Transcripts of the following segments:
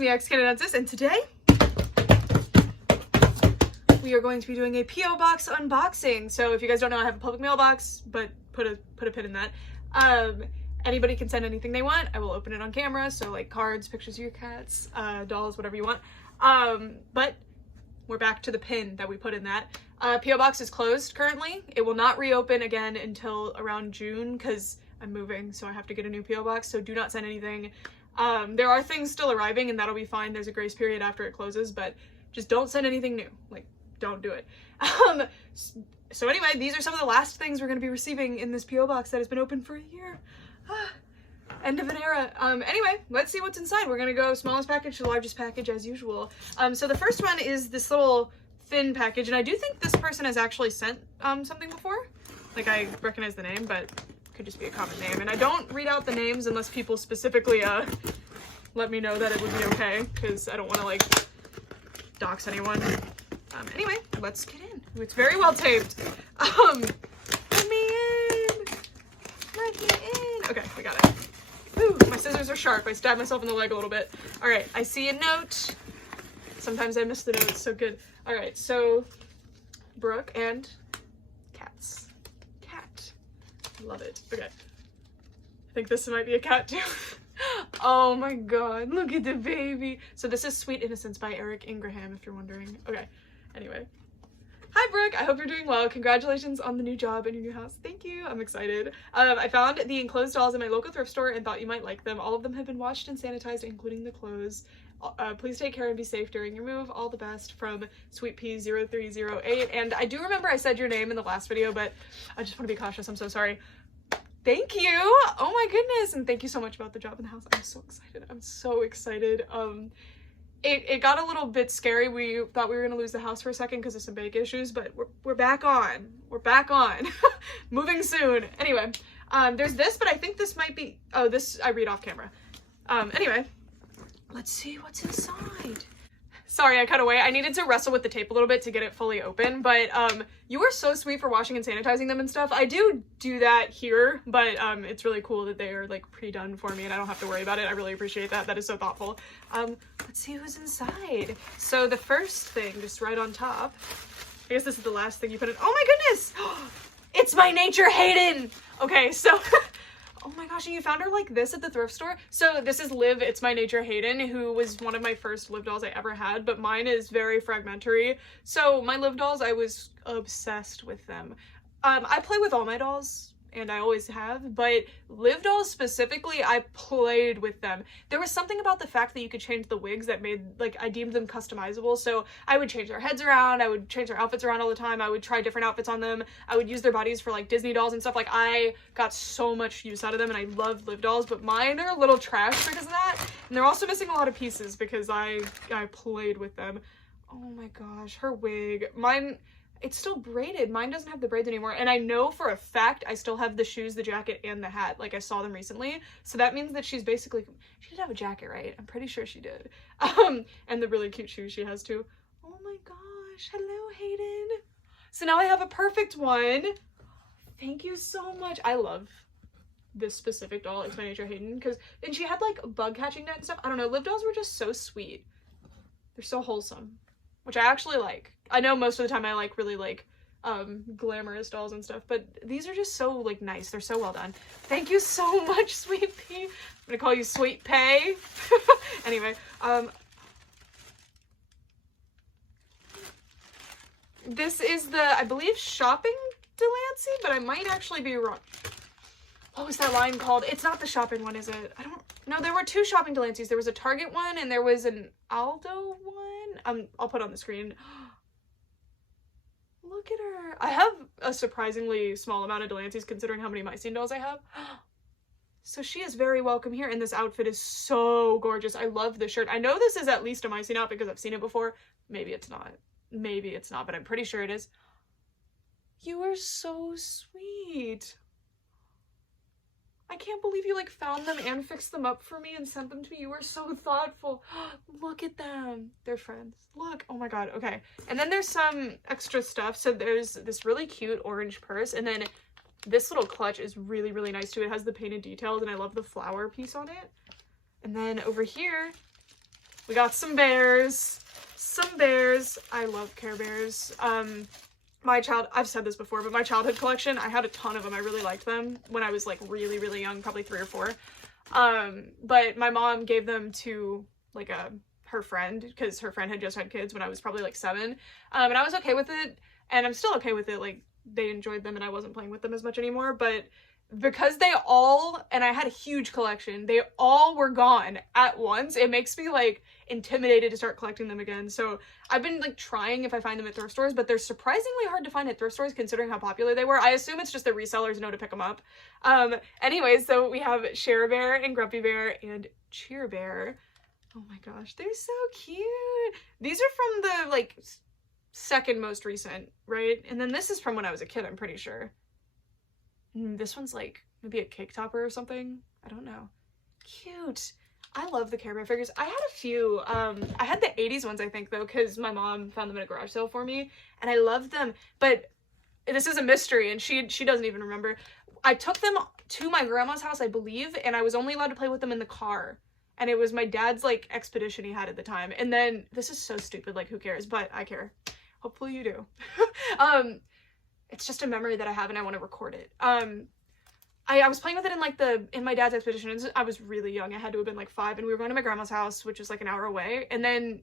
me, Equestria, and today we are going to be doing a P.O. box unboxing. So if you guys don't know, I have a public mailbox, but put a pin in that. Anybody can send anything they want. I will open it on camera, so like cards, pictures of your cats, dolls, whatever you want. But we're back to the pin that we put in that. P.O. box is closed currently. It will not reopen again until around June because I'm moving, so I have to get a new P.O. box, so do not send anything. There are things still arriving and that'll be fine. There's a grace period after it closes, but just don't send anything new. Like, don't do it. So anyway, these are some of the last things we're going to be receiving in this P.O. box that has been open for a year. End of an era. Anyway, let's see what's inside. We're going to go smallest package to largest package as usual. So the first one is this little thin package, and I do think this person has actually sent something before. Like, I recognize the name, but it could just be a common name. And I don't read out the names unless people specifically let me know that it would be okay, because I don't want to, like, dox anyone. Anyway, let's get in. It's very well taped. Let me in. Let me in. Okay, we got it. Ooh, my scissors are sharp. I stabbed myself in the leg a little bit. All right, I see a note. Sometimes I miss the notes, so good. All right, so Brooke and cats. Cat. Love it. Okay. I think this might be a cat too. Oh my god, look at the baby. So this is Sweet Innocence by Eric Ingraham, if you're wondering. Okay, anyway. Hi Brooke, I hope you're doing well. Congratulations on the new job in your new house. Thank you, I'm excited. I found the enclosed dolls in my local thrift store and thought you might like them. All of them have been washed and sanitized, including the clothes. Please take care and be safe during your move. All the best, from Sweet P0308. And I do remember I said your name in the last video, but I just want to be cautious. I'm so sorry. Thank you. Oh my goodness. And thank you so much about the job in the house. I'm so excited. I'm so excited. It got a little bit scary. We thought we were going to lose the house for a second because of some bank issues, but we're back on. We're back on. Moving soon. Anyway, there's this, but I think this might be, oh, this I read off camera. Anyway, let's see what's inside. Sorry, I cut away. I needed to wrestle with the tape a little bit to get it fully open, but you were so sweet for washing and sanitizing them and stuff. I do that here, but it's really cool that they are like pre-done for me and I don't have to worry about it. I really appreciate that. That is so thoughtful. Let's see who's inside. So the first thing, just right on top, I guess this is the last thing you put in. Oh my goodness! It's my nature Hayden! Okay, so oh my gosh, and you found her like this at the thrift store? So this is Liv, It's My Nature Hayden, who was one of my first Liv dolls I ever had, but mine is very fragmentary. So my Liv dolls, I was obsessed with them. I play with all my dolls, and I always have, but Liv dolls specifically, I played with them. There was something about the fact that you could change the wigs that made, like, I deemed them customizable, so I would change their heads around, I would change their outfits around all the time, I would try different outfits on them, I would use their bodies for, like, Disney dolls and stuff. Like, I got so much use out of them, and I love Liv dolls, but mine are a little trash because of that, and they're also missing a lot of pieces because I played with them. Oh my gosh, her wig. Mine, it's still braided. Mine doesn't have the braids anymore. And I know for a fact I still have the shoes, the jacket, and the hat. Like, I saw them recently. So that means that she's basically, she did have a jacket, right? I'm pretty sure she did. And the really cute shoes she has too. Oh my gosh. Hello, Hayden. So now I have a perfect one. Thank you so much. I love this specific doll. It's My Nature Hayden. And she had like bug catching net and stuff. I don't know. Liv dolls were just so sweet. They're so wholesome, which I actually like. I know most of the time I like really like glamorous dolls and stuff, but these are just so like nice. They're so well done. Thank you so much, Sweet Pea. I'm gonna call you Sweet Pay. Anyway, this is the, I believe, Shopping Delancey, but I might actually be wrong. What was that line called? It's not the shopping one, is it? I don't know. There were two Shopping Delanceys. There was a Target one and there was an Aldo one. I'll put on the screen. Look at her. I have a surprisingly small amount of Delanceys considering how many Mycene dolls I have. So she is very welcome here, and this outfit is so gorgeous. I love this shirt. I know this is at least a Mycene outfit because I've seen it before. Maybe it's not. Maybe it's not, but I'm pretty sure it is. You are so sweet. I can't believe you like found them and fixed them up for me and sent them to me. You were so thoughtful. Look at them. They're friends. Look. Oh my god. Okay. And then there's some extra stuff. So there's this really cute orange purse, and then this little clutch is really, really nice too. It has the painted details and I love the flower piece on it. And then over here We got some bears. Some bears. I love Care Bears. I've said this before, but my childhood collection, I had a ton of them. I really liked them when I was like really, really young, probably 3 or 4. But my mom gave them to like her friend, because her friend had just had kids when I was probably like 7. And I was okay with it, and I'm still okay with it. Like, they enjoyed them and I wasn't playing with them as much anymore, but because they all, and I had a huge collection, they all were gone at once, it makes me like intimidated to start collecting them again. So I've been like trying if I find them at thrift stores, but they're surprisingly hard to find at thrift stores considering how popular they were. I assume it's just the resellers know to pick them up. Anyways, so we have Share Bear and Grumpy Bear and Cheer Bear. Oh my gosh, they're so cute. These are from the like second most recent, right? And then this is from when I was a kid, I'm pretty sure. This one's like maybe a cake topper or something. I don't know. Cute. I love the Care Bear figures. I had a few. I had the 80s ones, I think, though, because my mom found them at a garage sale for me, and I loved them. But this is a mystery, and she doesn't even remember. I took them to my grandma's house, I believe, and I was only allowed to play with them in the car. And it was my dad's like expedition he had at the time. And then this is so stupid. Like, who cares? But I care. Hopefully you do. It's just a memory that I have and I want to record it. I was playing with it in like in my dad's expedition. I was really young. I had to have been like 5, and we were going to my grandma's house, which is like an hour away. And then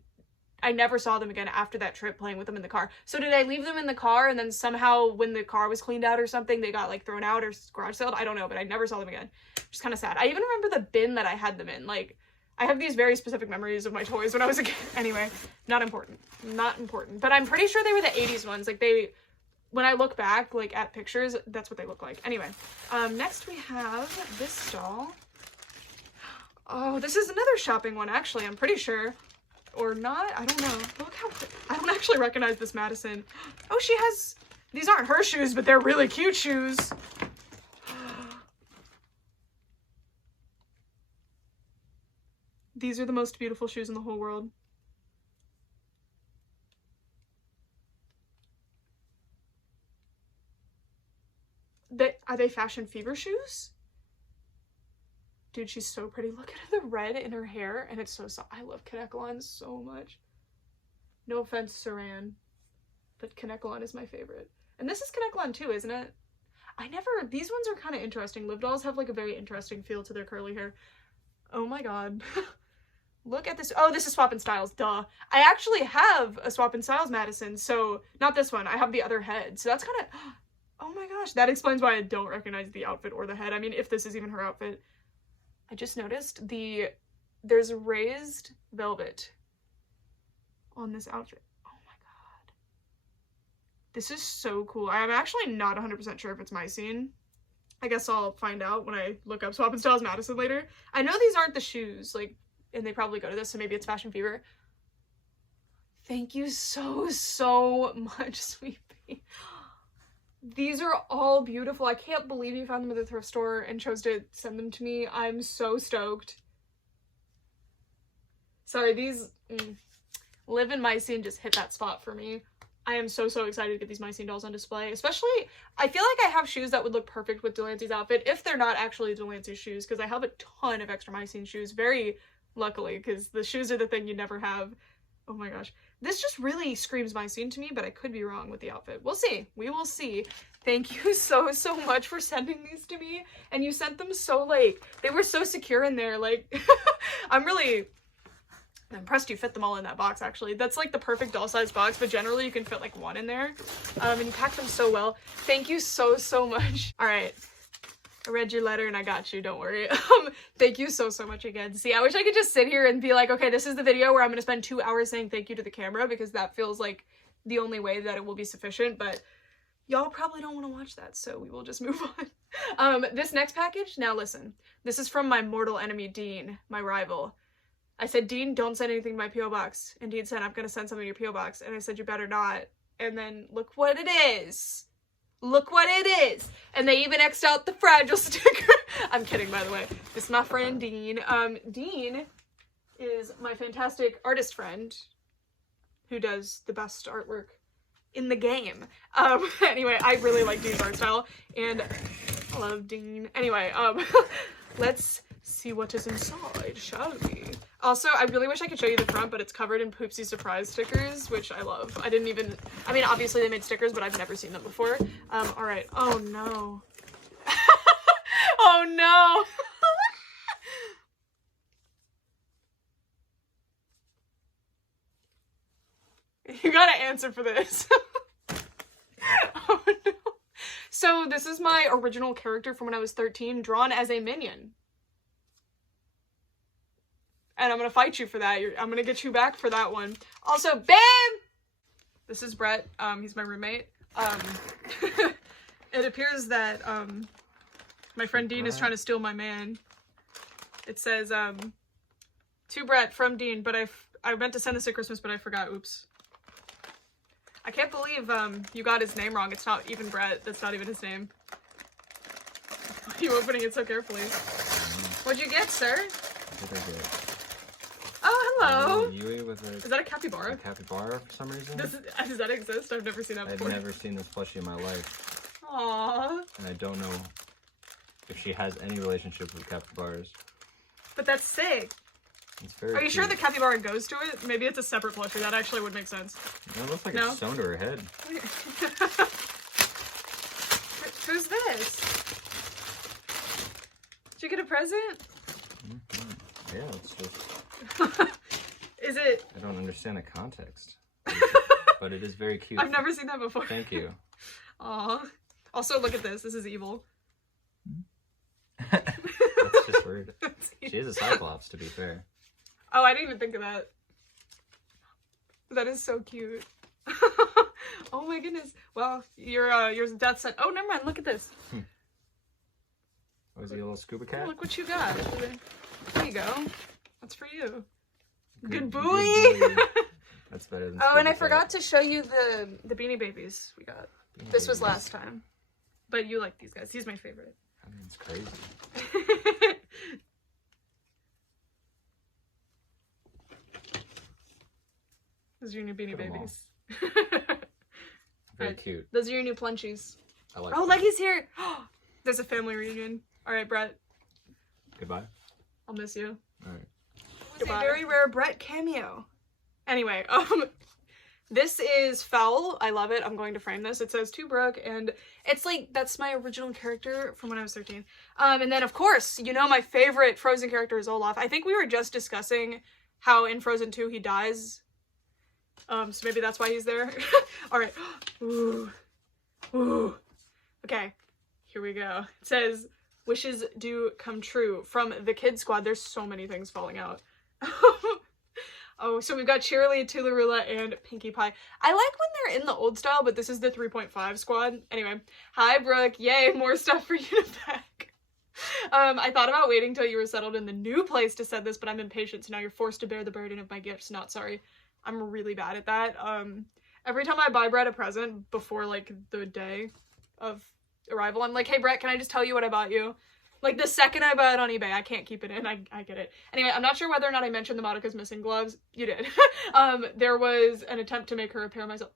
I never saw them again after that trip, playing with them in the car. So did I leave them in the car, and then somehow when the car was cleaned out or something, they got like thrown out or garage saled? I don't know, but I never saw them again, which is kind of sad. I even remember the bin that I had them in. Like, I have these very specific memories of my toys when I was a kid. Anyway, not important. Not important. But I'm pretty sure they were the 80s ones. Like, when I look back, like, at pictures, that's what they look like. Anyway, next we have this doll. Oh, this is another shopping one, actually, I'm pretty sure. Or not, I don't know. Look how, I don't actually recognize this Madison. Oh, she has, these aren't her shoes, but they're really cute shoes. These are the most beautiful shoes in the whole world. Are they Fashion Fever shoes? Dude, she's so pretty. Look at the red in her hair, and it's so soft. I love Kanekalon so much. No offense, Saran, but Kanekalon is my favorite. And this is Kanekalon too, isn't it? These ones are kind of interesting. Liv dolls have like a very interesting feel to their curly hair. Oh my god. Look at this. Oh, this is Swap and Styles, duh. I actually have a Swap and Styles Madison, so not this one. I have the other head, so that's kind of, oh my gosh. That explains why I don't recognize the outfit or the head. I mean, if this is even her outfit. I just noticed there's raised velvet on this outfit. Oh my god. This is so cool. I'm actually not 100% sure if it's my scene. I guess I'll find out when I look up Swap and Styles Madison later. I know these aren't the shoes, like, and they probably go to this, so maybe it's Fashion Fever. Thank you so, so much, Sweet Pea. These are all beautiful. I can't believe you found them at the thrift store and chose to send them to me. I'm so stoked. Sorry, these Liv and Mycene just hit that spot for me. I am so, so excited to get these Mycene dolls on display. Especially, I feel like I have shoes that would look perfect with Delancey's outfit if they're not actually Delancey's shoes, because I have a ton of extra Mycene shoes, very luckily, because the shoes are the thing you never have. Oh my gosh. This just really screams Mycene to me, but I could be wrong with the outfit. We'll see. We will see. Thank you so, so much for sending these to me. And you sent them so, like, they were so secure in there. Like, I'm really impressed you fit them all in that box, actually. That's, like, the perfect doll-sized box, but generally you can fit, like, one in there. And you packed them so well. Thank you so, so much. All right. I read your letter and I got you, don't worry. Thank you so, so much again. See, I wish I could just sit here and be like, okay, this is the video where I'm gonna spend 2 hours saying thank you to the camera, because that feels like the only way that it will be sufficient, but y'all probably don't want to watch that, so we will just move on. This next package, now listen, this is from my mortal enemy, Dean, my rival. I said, Dean, don't send anything to my P.O. box. And Dean said, I'm gonna send something to your P.O. box. And I said, you better not. And then look what it is. Look what it is. And they even X'd out the fragile sticker. I'm kidding, by the way. This is my friend Dean. Dean is my fantastic artist friend who does the best artwork in the game. Anyway, I really like Dean's art style, and I love Dean. Anyway, let's see what is inside, shall we? Also, I really wish I could show you the front, but it's covered in Poopsie surprise stickers, which I love. I mean, obviously they made stickers, but I've never seen them before. All right. Oh no. Oh no. You gotta answer for this. Oh no. So this is my original character from when I was 13, drawn as a minion. And I'm gonna fight you for that. I'm gonna get you back for that one. Also, BAM! This is Brett. He's my roommate. It appears that my friend Dean is trying to steal my man. It says, to Brett from Dean, but I meant to send this at Christmas, but I forgot. Oops. I can't believe you got his name wrong. It's not even Brett. That's not even his name. Why are you opening it so carefully? What'd you get, sir? What did I get? Oh, hello. Yui with a, is that a capybara? A capybara for some reason? Does that exist? I've never seen that before. I've never seen this plushie in my life. Aww. And I don't know if she has any relationship with capybaras. But that's sick. It's very Are you cute. sure the capybara goes to it? Maybe it's a separate plushie. That actually would make sense. It looks like it's sewn to her head. Who's this? Did you get a present? Yeah, it's just... Is it? I don't understand the context. But it is very cute. I've never seen that before. Thank you. Aw. Also, look at this. This is evil. That's just weird. She is a Cyclops, to be fair. Oh, I didn't even think of that. That is so cute. Oh my goodness. Well, your death set. Oh, never mind. Look at this. Oh, is he a little scuba cat? Oh, look what you got. There you go. That's for you. Good boy. Good boy. That's better than Oh, and I cat. forgot to show you the Beanie Babies we got. Beanie this was Babies. last time. But you like these guys. He's my favorite. I mean, it's crazy. Those are your new Beanie Babies. Very cute. Those are your new plunchies. I like Oh, them. Leggy's here. There's a family reunion. All right, Brett. Goodbye. I'll miss you. All right. It's a very rare Brett cameo. Anyway, this is Fowl. I love it. I'm going to frame this. It says to Brooke, and it's like, that's my original character from when I was 13. And then, of course, you know my favorite Frozen character is Olaf. I think we were just discussing how in Frozen 2 he dies. So maybe that's why he's there. All right. Ooh. Ooh. Okay. Here we go. It says, wishes do come true from the Kid Squad. There's so many things falling out. Oh, so we've got Cheerilee, Tularula, and Pinkie Pie. I like when they're in the old style, but this is the 3.5 squad. Anyway, hi Brooke. Yay, more stuff for you to pack. I thought about waiting till you were settled in the new place to send this, but I'm impatient, so now you're forced to bear the burden of my gifts. Not sorry. I'm really bad at that. Every time I buy Brett a present before, like, the day of arrival, I'm like, hey Brett, can I just tell you what I bought you? Like, the second I buy it on eBay, I can't keep it in. I get it. Anyway, I'm not sure whether or not I mentioned the Monica's missing gloves. You did. There was an attempt to make her a pair myself.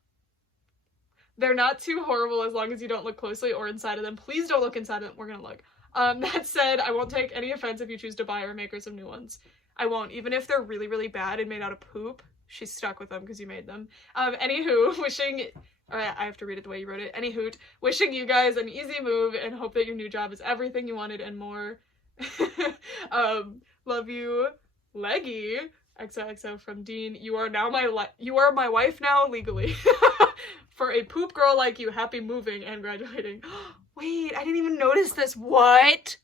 They're not too horrible as long as you don't look closely or inside of them. Please don't look inside of them. We're gonna look. That said, I won't take any offense if you choose to buy or make her some new ones. I won't. Even if they're really, really bad and made out of poop, she's stuck with them because you made them. Anywho, wishing... Alright, I have to read it the way you wrote it. Any hoot. Wishing you guys an easy move and hope that your new job is everything you wanted and more. Love you, Leggy. XOXO from Dean. You are my wife now legally. For a poop girl like you, happy moving and graduating. Wait, I didn't even notice this. What?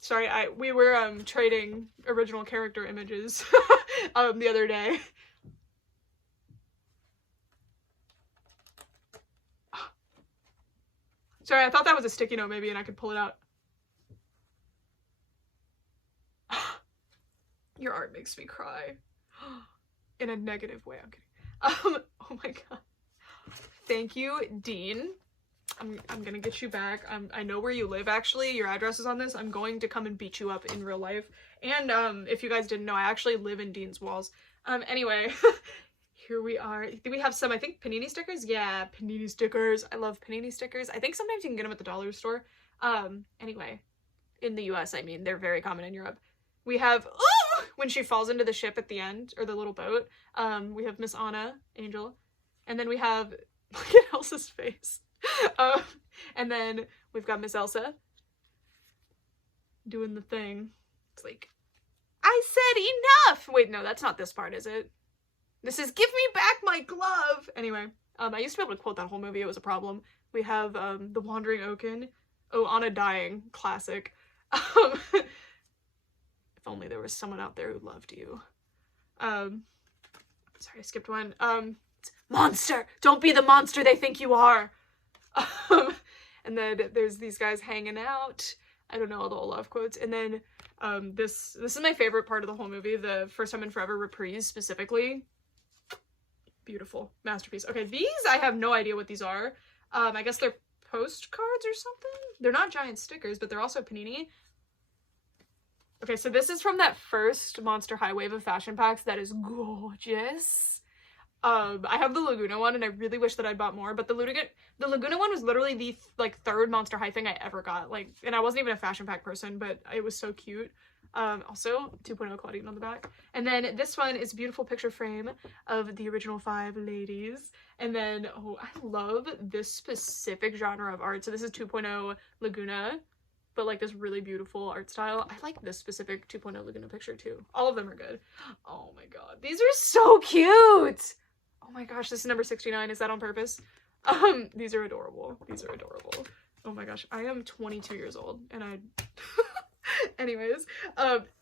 Sorry, we were trading original character images the other day. Sorry, I thought that was a sticky note maybe and I could pull it out. Your art makes me cry. In a negative way, I'm kidding. Oh my god. Thank you, Dean. I'm gonna get you back. I know where you live actually. Your address is on this. I'm going to come and beat you up in real life. And if you guys didn't know, I actually live in Dean's walls. Anyway. Here we are. Do we have some, I think, Panini stickers? Yeah, Panini stickers. I love Panini stickers. I think sometimes you can get them at the dollar store. Anyway, in the US, I mean, they're very common in Europe. We have, oh when she falls into the ship at the end, or the little boat. We have Miss Anna, Angel, and then we have, look at Elsa's face. And then we've got Miss Elsa doing the thing. It's like, I said enough! Wait, no, that's not this part, is it? This is give me back my glove! Anyway, I used to be able to quote that whole movie, it was a problem. We have, The Wandering Oaken. Oh, Anna dying. Classic. If only there was someone out there who loved you. Sorry, I skipped one. Monster! Don't be the monster they think you are! And then there's these guys hanging out. I don't know all the Olaf quotes. And then, this is my favorite part of the whole movie, the First Time in Forever reprise specifically. Beautiful. Masterpiece. Okay, these, I have no idea what these are. I guess they're postcards or something? They're not giant stickers, but they're also Panini. Okay, so this is from that first Monster High wave of fashion packs that is gorgeous. I have the Laguna one, and I really wish that I'd bought more, but the Laguna one was literally the, like, third Monster High thing I ever got. Like, and I wasn't even a fashion pack person, but it was so cute. Also, 2.0 Claudine on the back. And then this one is a beautiful picture frame of the original 5 ladies. And then, oh, I love this specific genre of art. So this is 2.0 Laguna, but like this really beautiful art style. I like this specific 2.0 Laguna picture too. All of them are good. Oh my god, these are so cute! Oh my gosh, this is number 69. Is that on purpose? These are adorable. These are adorable. Oh my gosh, I am 22 years old and I... Anyways,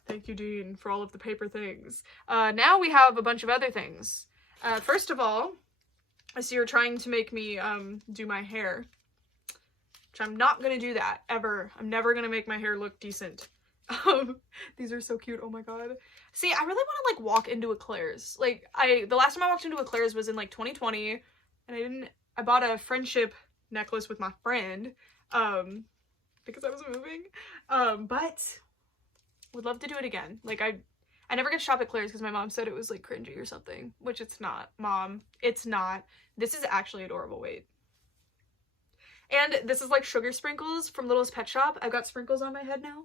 thank you, Dean, for all of the paper things. Now we have a bunch of other things. First of all, I see you're trying to make me, do my hair. Which I'm not gonna do that, ever. I'm never gonna make my hair look decent. These are so cute, oh my god. See, I really wanna, like, walk into Eclairs. Like, the last time I walked into Eclairs was in, like, 2020, and I bought a friendship necklace with my friend, because I was moving, but would love to do it again. Like, I never get to shop at Claire's because my mom said it was, like, cringy or something, which it's not. Mom, it's not. This is actually adorable, wait. And this is, like, sugar sprinkles from Littlest Pet Shop. I've got sprinkles on my head now.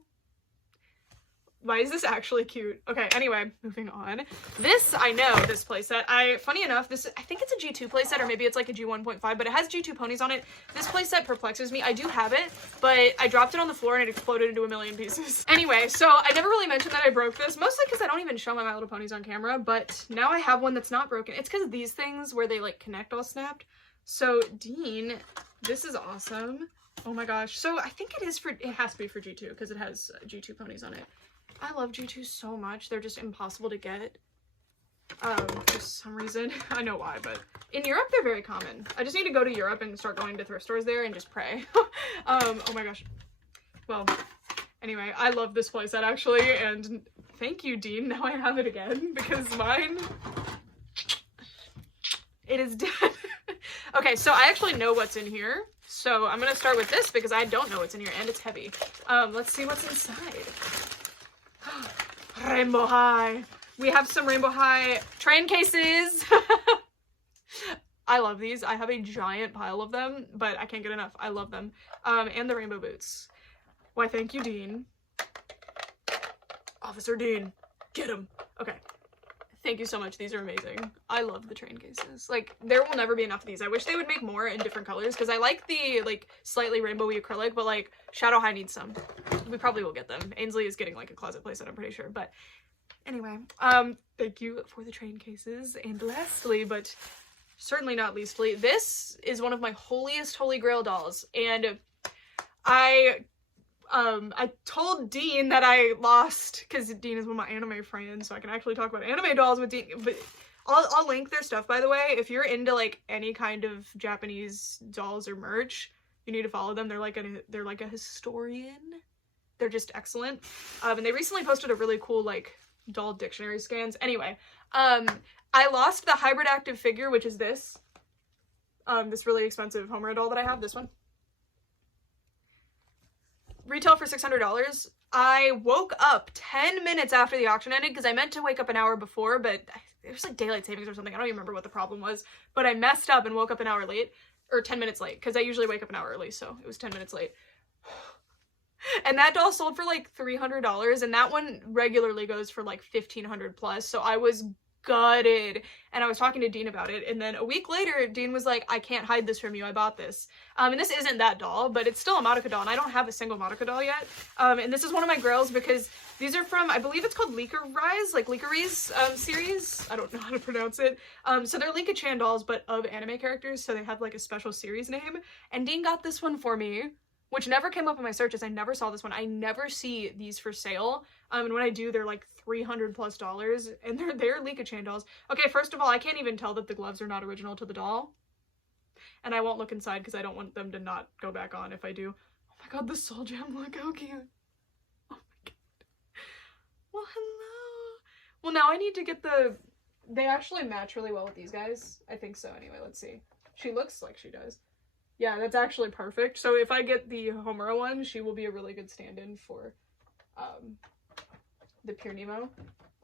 Why is this actually cute? Okay, anyway, moving on. This, I know, this playset. Funny enough, I think it's a G2 playset, or maybe it's like a G1.5, but it has G2 ponies on it. This playset perplexes me. I do have it, but I dropped it on the floor and it exploded into a million pieces. Anyway, so I never really mentioned that I broke this, mostly because I don't even show My Little Ponies on camera, but now I have one that's not broken. It's because of these things where they, like, connect all snapped. So, Dean, this is awesome. Oh my gosh. So, I think it has to be for G2, because it has G2 ponies on it. I love G2 so much. They're just impossible to get. For some reason. I know why, but in Europe, they're very common. I just need to go to Europe and start going to thrift stores there and just pray. Oh my gosh. Well, anyway, I love this playset actually, and thank you, Dean. Now I have it again, because mine, it is dead. Okay, so I actually know what's in here. So I'm gonna start with this because I don't know what's in here, and it's heavy. Let's see what's inside. Rainbow High. We have some Rainbow High train cases. I love these. I have a giant pile of them, but I can't get enough. I love them. And the rainbow boots. Why, thank you, Dean. Officer Dean, get him. Okay. Thank you so much. These are amazing. I love the train cases. Like, there will never be enough of these. I wish they would make more in different colors, because I like the, like, slightly rainbowy acrylic, but, like, Shadow High needs some. We probably will get them. Ainsley is getting, like, a closet playset, I'm pretty sure. But anyway, thank you for the train cases. And lastly, but certainly not leastly, this is one of my holiest holy grail dolls. And I told Dean that I lost, because Dean is one of my anime friends, so I can actually talk about anime dolls with Dean, but I'll link their stuff, by the way. If you're into, like, any kind of Japanese dolls or merch, you need to follow them. They're like a historian. They're just excellent. And they recently posted a really cool, like, doll dictionary scans. Anyway, I lost the hybrid active figure, which is this really expensive Homura doll that I have, this one. Retail for $600. I woke up 10 minutes after the auction ended, because I meant to wake up an hour before, but it was like daylight savings or something. I don't even remember what the problem was, but I messed up and woke up an hour late, or 10 minutes late, because I usually wake up an hour early, so it was 10 minutes late. And that doll sold for like $300, and that one regularly goes for like $1,500 plus, so I was gutted. And I was talking to Dean about it, and then a week later Dean was like, I can't hide this from you, I bought this. And this isn't that doll, but it's still a Madoka doll, and I don't have a single Madoka doll yet. And this is one of my grails because these are from, I believe it's called Licorice, like Licorice series. I don't know how to pronounce it. So they're Linka-chan dolls, but of anime characters, so they have like a special series name. And Dean got this one for me, which never came up in my searches. I never saw this one. I never see these for sale. And when I do, they're like $300 plus, and they're Licka-chan dolls. Okay, first of all, I can't even tell that the gloves are not original to the doll. And I won't look inside because I don't want them to not go back on if I do. Oh my god, the soul gem, look how cute. Oh my god. Well, hello. Well, now I need to get they actually match really well with these guys. I think so anyway, let's see. She looks like she does. Yeah, that's actually perfect. So if I get the Homura one, she will be a really good stand-in for the Pure Nemo.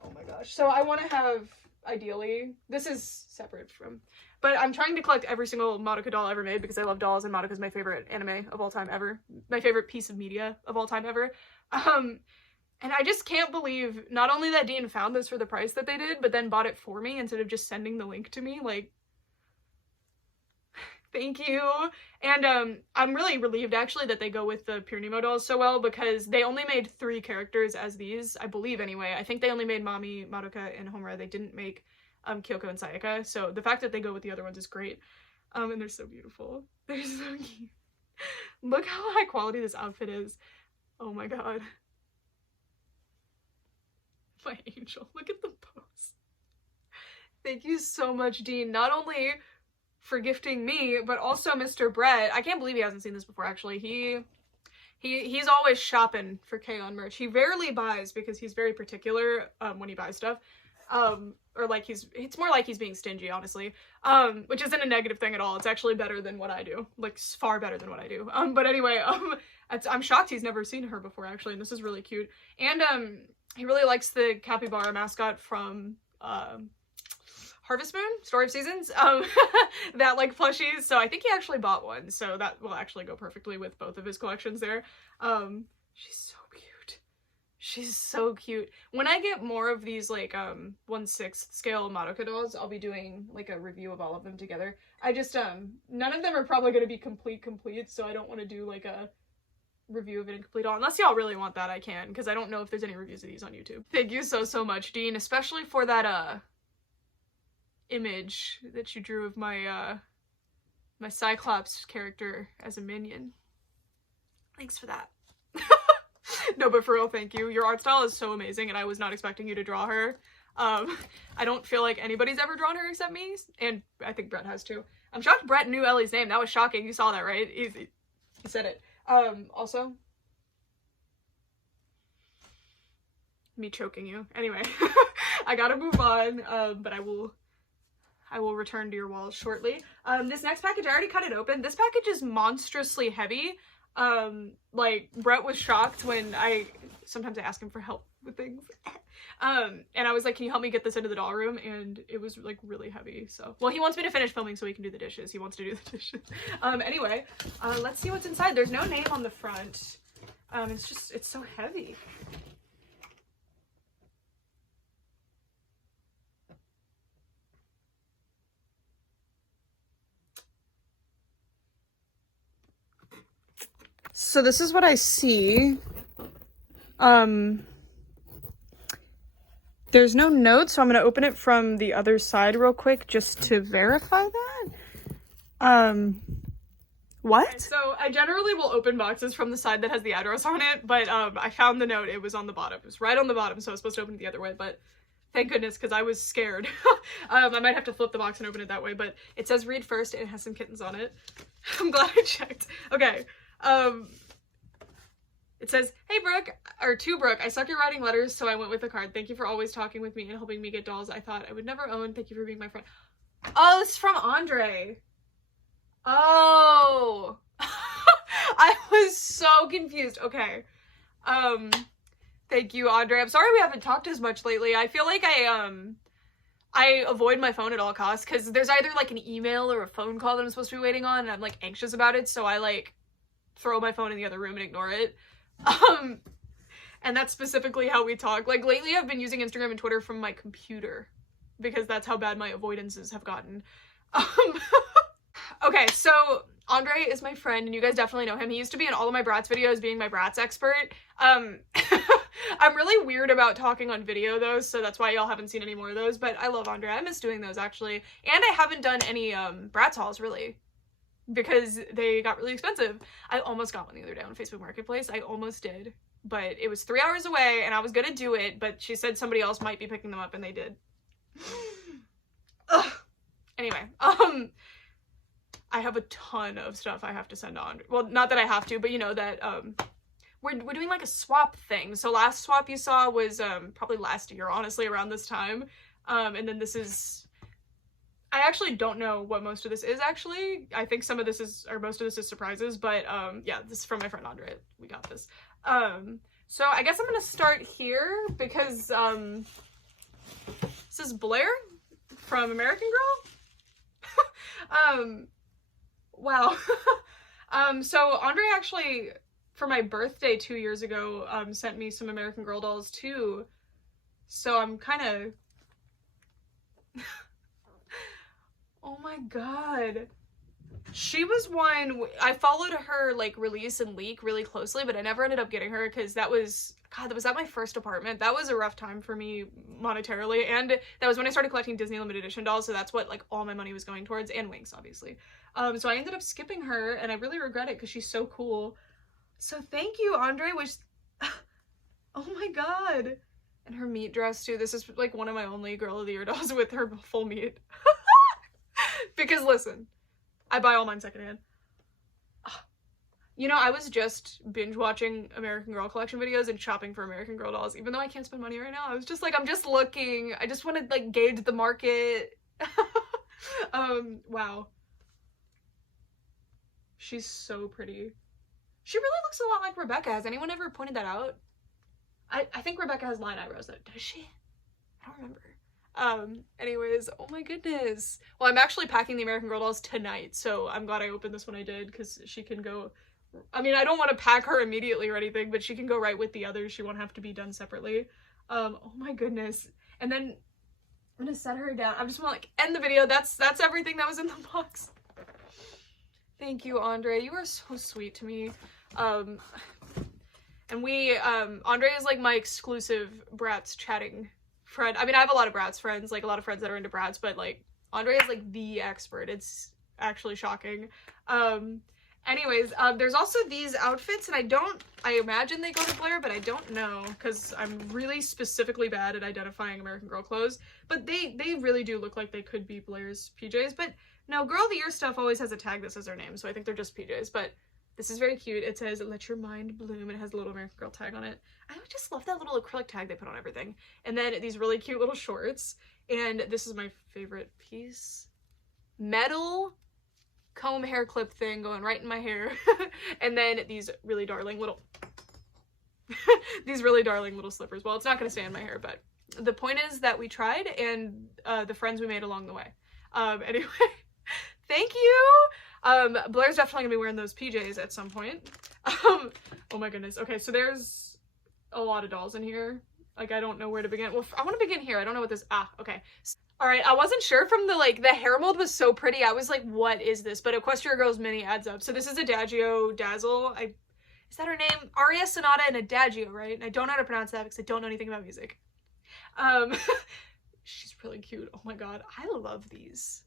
Oh my gosh. So I want to have, ideally, this is separate from, but I'm trying to collect every single Madoka doll ever made because I love dolls, and Madoka's my favorite anime of all time ever. My favorite piece of media of all time ever. And I just can't believe not only that Dean found this for the price that they did, but then bought it for me instead of just sending the link to me. Like, thank you. And I'm really relieved actually that they go with the Pure Nemo dolls so well, because they only made 3 characters as these, I believe anyway. I think they only made Mami, Madoka, and Homura. They didn't make Kyoko and Sayaka. So the fact that they go with the other ones is great. And they're so beautiful. They're so cute. Look how high quality this outfit is. Oh my god. My angel. Look at the pose. Thank you so much, Dean. Not only for gifting me, but also Mr. Brett. I can't believe he hasn't seen this before, actually. He's always shopping for K-On! Merch. He rarely buys because he's very particular when he buys stuff. Or like it's more like he's being stingy, honestly. Which isn't a negative thing at all. It's actually better than what I do. Like, far better than what I do. But anyway, I'm shocked he's never seen her before, actually, and this is really cute. And he really likes the capybara mascot from Harvest Moon, Story of Seasons, that like plushies, so I think he actually bought one, so that will actually go perfectly with both of his collections there. She's so cute. She's so cute. When I get more of these like 1/6 scale Madoka dolls, I'll be doing like a review of all of them together. I just none of them are probably going to be complete, so I don't want to do like a review of an incomplete doll. Unless y'all really want that, I can, because I don't know if there's any reviews of these on YouTube. Thank you so much, Dean, especially for that image that you drew of my my Cyclops character as a minion. Thanks for that. No, but for real, thank you. Your art style is so amazing, and I was not expecting you to draw her. I don't feel like anybody's ever drawn her except me, and I think Brett has too. I'm shocked Brett knew Ellie's name. That was shocking. You saw that, right? He said it. Also, me choking you. Anyway, I gotta move on, but I will return to your walls shortly. This next package, I already cut it open. This package is monstrously heavy. Like, Brett was shocked when sometimes I ask him for help with things. And I was like, can you help me get this into the doll room? And it was like really heavy, so. Well, he wants me to finish filming so he can do the dishes. He wants to do the dishes. Anyway, let's see what's inside. There's no name on the front. It's so heavy. So this is what I see. There's no notes, so I'm going to open it from the other side real quick just to verify that. What? Okay, so I generally will open boxes from the side that has the address on it, but I found the note. It was on the bottom. It was right on the bottom, so I was supposed to open it the other way, but thank goodness, because I was scared. I might have to flip the box and open it that way, but it says read first, and it has some kittens on it. I'm glad I checked. Okay. It says, hey Brooke, or to Brooke, I suck at writing letters, so I went with a card. Thank you for always talking with me and helping me get dolls I thought I would never own. Thank you for being my friend. Oh, it's from Andre. Oh. I was so confused. Okay. Thank you, Andre. I'm sorry we haven't talked as much lately. I feel like I avoid my phone at all costs, because there's either like an email or a phone call that I'm supposed to be waiting on, and I'm like anxious about it, so I like throw my phone in the other room and ignore it. And that's specifically how we talk. Like, lately I've been using Instagram and Twitter from my computer because that's how bad my avoidances have gotten. Okay, so Andre is my friend, and you guys definitely know him. He used to be in all of my Bratz videos being my Bratz expert. I'm really weird about talking on video, though, so that's why y'all haven't seen any more of those, but I love Andre. I miss doing those, actually. And I haven't done any Bratz hauls, really, because they got really expensive. I almost got one the other day on Facebook Marketplace. I almost did, but it was 3 hours away, and I was gonna do it, but she said somebody else might be picking them up, and they did. Ugh. Anyway, I have a ton of stuff I have to send on. Well, not that I have to, but you know that we're doing like a swap thing. So last swap you saw was probably last year, honestly, around this time. And then this is, I actually don't know what most of this is, actually. I think some of this is, or most of this is surprises, but yeah, this is from my friend Andre. We got this. So I guess I'm gonna start here because this is Blair from American Girl. Wow. So Andre actually, for my birthday 2 years ago, sent me some American Girl dolls too. So I'm kind of... Oh my god. She was one, I followed her like release and leak really closely, but I never ended up getting her because that was, God, that was at my first apartment. That was a rough time for me monetarily, and that was when I started collecting Disney limited edition dolls, so that's what like all my money was going towards, and Winx, obviously. So I ended up skipping her, and I really regret it because she's so cool. So thank you, Andre. Oh my god. And her meat dress too. This is like one of my only Girl of the Year dolls with her full meat. Because listen, I buy all mine secondhand. You know, I was just binge watching American Girl collection videos and shopping for American Girl dolls, even though I can't spend money right now. I was just like, I'm just looking. I just want to like gauge the market. Wow. She's so pretty. She really looks a lot like Rebecca. Has anyone ever pointed that out? I think Rebecca has line eyebrows though. Does she? I don't remember. Anyways, oh my goodness. Well, I'm actually packing the American Girl dolls tonight, so I'm glad I opened this when I did, because she can go, I mean, I don't want to pack her immediately or anything, but she can go right with the others. She won't have to be done separately. Oh my goodness. And then I'm gonna set her down. I just want to like end the video. That's everything that was in the box. Thank you, Andre. You are so sweet to me. And Andre is like my exclusive Bratz chatting friend. I mean, I have a lot of Bratz friends, like a lot of friends that are into Bratz, but like Andre is like the expert. It's actually shocking. Anyways, there's also these outfits, and I imagine they go to Blair, but I don't know, because I'm really specifically bad at identifying American Girl clothes, but they really do look like they could be Blair's PJs. But no, Girl of the Year stuff always has a tag that says her name, so I think they're just PJs. But this is very cute. It says, "Let your mind bloom." It has a little American Girl tag on it. I just love that little acrylic tag they put on everything. And then these really cute little shorts. And this is my favorite piece. Metal comb hair clip thing going right in my hair. And then these really darling little these really darling little slippers. Well, it's not going to stay in my hair, but the point is that we tried, and the friends we made along the way. Anyway, thank you. Blair's definitely gonna be wearing those PJs at some point. Oh my goodness. Okay, so there's a lot of dolls in here. Like, I don't know where to begin. Well, I want to begin here. I don't know what this, okay. All right, I wasn't sure from the hair mold was so pretty. I was like, what is this? But Equestria Girls mini adds up. So this is Adagio Dazzle. Is that her name? Aria, Sonata, and Adagio, right? And I don't know how to pronounce that because I don't know anything about music. She's really cute. Oh my god, I love these.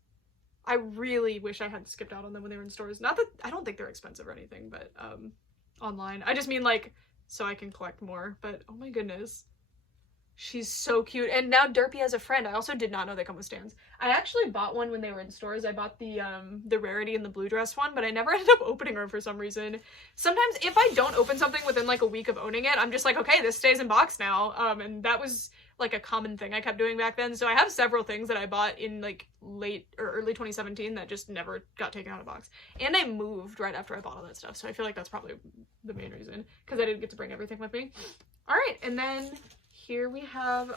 I really wish I hadn't skipped out on them when they were in stores. Not that, I don't think they're expensive or anything, but online. I just mean like, so I can collect more, but oh my goodness. She's so cute. And now Derpy has a friend. I also did not know they come with stands. I actually bought one when they were in stores. I bought the Rarity and the blue dress one, but I never ended up opening her for some reason. Sometimes if I don't open something within like a week of owning it, I'm just like, okay, this stays in box now. And that was like a common thing I kept doing back then. So I have several things that I bought in like late or early 2017 that just never got taken out of box. And I moved right after I bought all that stuff. So I feel like that's probably the main reason, because I didn't get to bring everything with me. All right, and then here we have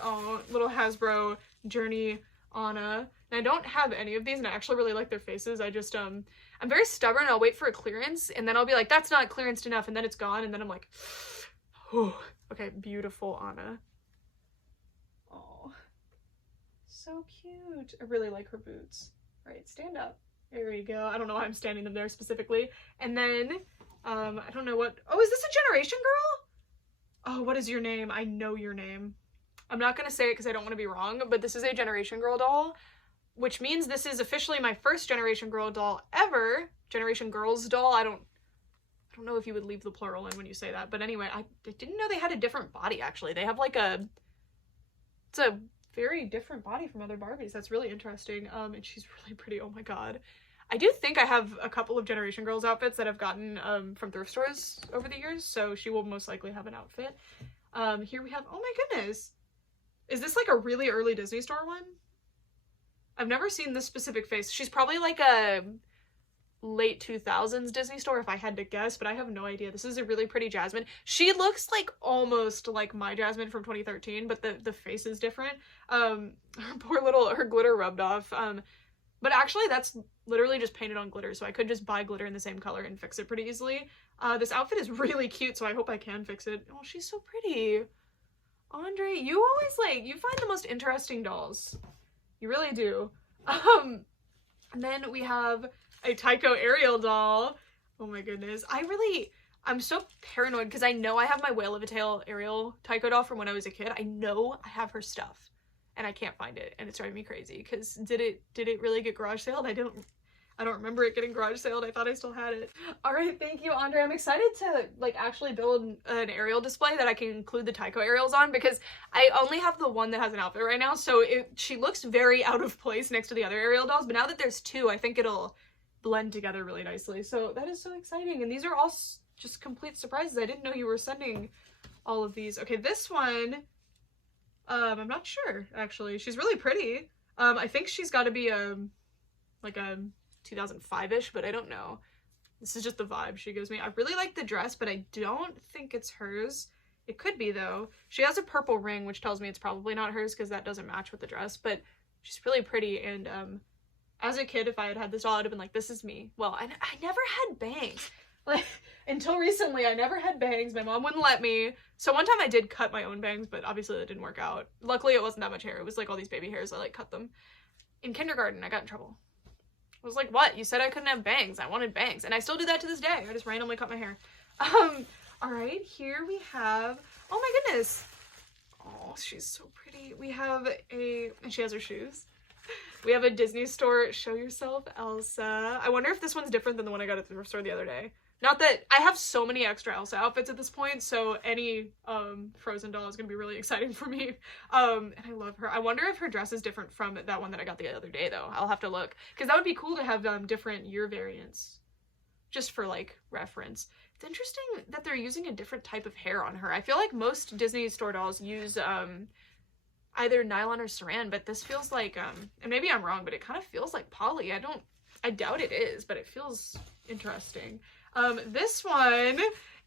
little Hasbro Journey Anna. And I don't have any of these, and I actually really like their faces. I just, I'm very stubborn. I'll wait for a clearance, and then I'll be like, that's not clearanced enough, and then it's gone, and then I'm like, oh, okay, beautiful Anna. Oh, so cute. I really like her boots. All right, stand up. There you go. I don't know why I'm standing them there specifically. And then, I don't know what, oh, is this a Generation Girl? Oh, what is your name? I know your name. I'm not gonna say it because I don't want to be wrong, but this is a Generation Girl doll, which means this is officially my first Generation Girl doll ever. Generation Girls doll. I don't know if you would leave the plural in when you say that, but anyway, I didn't know they had a different body, actually. They have like it's a very different body from other Barbies. That's really interesting. And she's really pretty. Oh my god. I do think I have a couple of Generation Girls outfits that I've gotten from thrift stores over the years, so she will most likely have an outfit. Here we have, oh my goodness. Is this like a really early Disney Store one? I've never seen this specific face. She's probably like a late 2000s Disney Store if I had to guess, but I have no idea. This is a really pretty Jasmine. She looks like almost like my Jasmine from 2013, but the face is different. Her poor little, her glitter rubbed off. But actually that's literally just painted on glitter, so I could just buy glitter in the same color and fix it pretty easily. This outfit is really cute, so I hope I can fix it. Oh, she's so pretty. Andre, you always you find the most interesting dolls. You really do. And then we have a Tycho Ariel doll. Oh my goodness. I'm so paranoid because I know I have my Whale of a Tail Ariel Tycho doll from when I was a kid. I know I have her stuff and I can't find it, and it's driving me crazy because did it really get garage saled? I don't remember it getting garage saled. I thought I still had it. All right, thank you, Andre. I'm excited to actually build an Ariel display that I can include the Tycho Ariels on, because I only have the one that has an outfit right now, so she looks very out of place next to the other Ariel dolls, but now that there's two, I think it'll blend together really nicely. So that is so exciting, and these are all just complete surprises. I didn't know you were sending all of these. Okay, this one, I'm not sure, actually. She's really pretty. I think she's got to be like a 2005-ish, but I don't know. This is just the vibe she gives me. I really like the dress, but I don't think it's hers. It could be, though. She has a purple ring, which tells me it's probably not hers because that doesn't match with the dress, but she's really pretty. And as a kid, if I had had this doll, I'd have been like, this is me. Well, I never had bangs. Like, until recently, I never had bangs. My mom wouldn't let me. So one time I did cut my own bangs, but obviously that didn't work out. Luckily, it wasn't that much hair. It was like all these baby hairs. I cut them. In kindergarten, I got in trouble. I was like, what? You said I couldn't have bangs. I wanted bangs. And I still do that to this day. I just randomly cut my hair. All right, here we have, oh my goodness. Oh, she's so pretty. We have and she has her shoes. We have a Disney Store Show Yourself Elsa. I wonder if this one's different than the one I got at the thrift store the other day. Not that I have so many extra Elsa outfits at this point, so any Frozen doll is gonna be really exciting for me. And I love her. I wonder if her dress is different from that one that I got the other day, though. I'll have to look, because that would be cool to have different year variants, just for reference. It's interesting that they're using a different type of hair on her. I feel like most Disney Store dolls use either nylon or saran, but this feels like and maybe I'm wrong, but it kind of feels like poly. I doubt it is, but it feels interesting. This one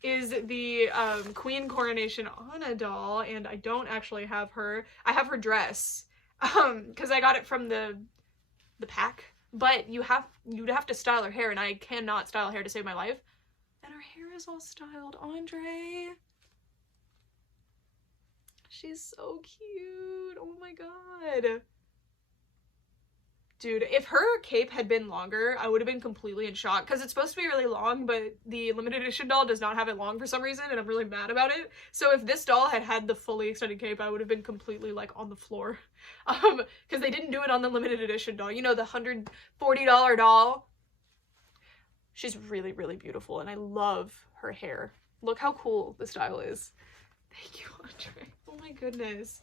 is the Queen Coronation Anna doll, and I don't actually have her. I have her dress because I got it from the pack, but you'd have to style her hair, and I cannot style hair to save my life. And her hair is all styled. Andre, she's so cute. Oh my god. Dude, if her cape had been longer, I would have been completely in shock, because it's supposed to be really long, but the limited edition doll does not have it long for some reason, and I'm really mad about it. So if this doll had had the fully extended cape, I would have been completely on the floor, because they didn't do it on the limited edition doll. You know, the $140 doll. She's really, really beautiful, and I love her hair. Look how cool the style is. Thank you, Andre. Oh my goodness.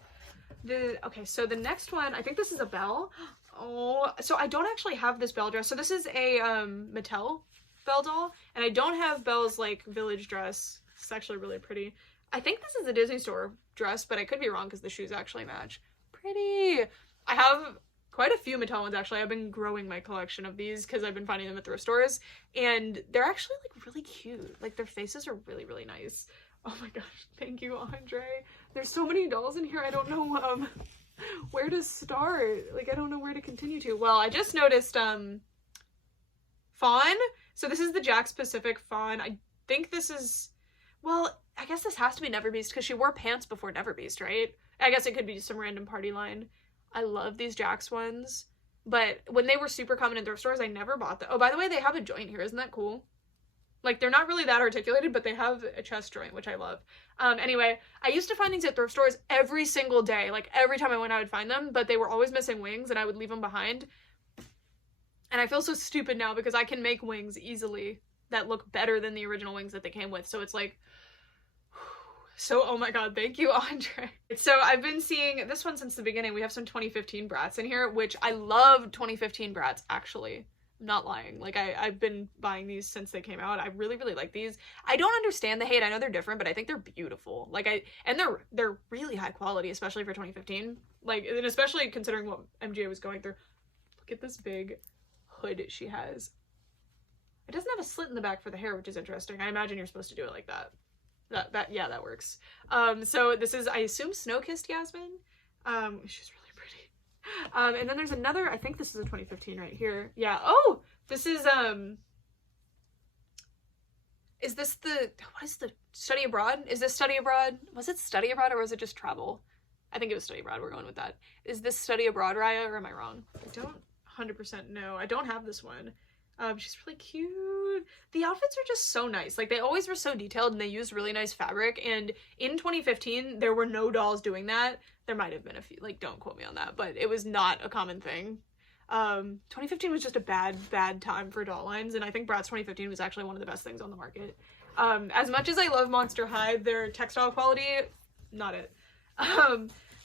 Okay, so the next one, I think this is a Belle. Oh, so I don't actually have this Belle dress. So this is a Mattel Belle doll, and I don't have Belle's village dress. It's actually really pretty. I think this is a Disney Store dress, but I could be wrong because the shoes actually match. Pretty. I have quite a few Mattel ones, actually. I've been growing my collection of these because I've been finding them at thrift stores, and they're actually really cute. Their faces are really, really nice. Oh my gosh, thank you, Andre. There's so many dolls in here. I don't know Where to start? Like, I don't know where to continue to. Well, I just noticed, Fawn. So this is the Jax Pacific Fawn. I think this is, well, I guess this has to be Neverbeast because she wore pants before Neverbeast, right? I guess it could be some random party line. I love these Jax ones. But when they were super common in thrift stores, I never bought them. Oh, by the way, they have a joint here. Isn't that cool? Like, they're not really that articulated, but they have a chest joint, which I love. Anyway, I used to find these at thrift stores every single day. Like, every time I went, I would find them, but they were always missing wings, and I would leave them behind. And I feel so stupid now because I can make wings easily that look better than the original wings that they came with. So it's like, so, oh my god, thank you, Andre. So I've been seeing this one since the beginning. We have some 2015 Bratz in here, which I love 2015 Bratz, actually. I'm not lying. Like, I've been buying these since they came out. I really, really like these. I don't understand the hate. I know they're different, but I think they're beautiful. Like, and they're really high quality, especially for 2015. Like, and especially considering what MGA was going through. Look at this big hood she has. It doesn't have a slit in the back for the hair, which is interesting. I imagine you're supposed to do it like that. Yeah, that works. So this is, I assume, Snow-Kissed Yasmin. She's really pretty. And then there's another, I think this is a 2015 right here. Yeah. Oh, this is this the, what is the, Study Abroad? Is this Study Abroad? Was it Study Abroad or was it just Travel? I think it was Study Abroad. We're going with that. Is this Study Abroad, Raya, or am I wrong? I don't 100% know. I don't have this one. She's really cute. The outfits are just so nice. Like, they always were so detailed and they used really nice fabric. And in 2015, there were no dolls doing that. There might have been a few, like, don't quote me on that, but it was not a common thing. 2015 was just a bad time for doll lines, and I think Bratz 2015 was actually one of the best things on the market. As much as I love Monster High, their textile quality, not it.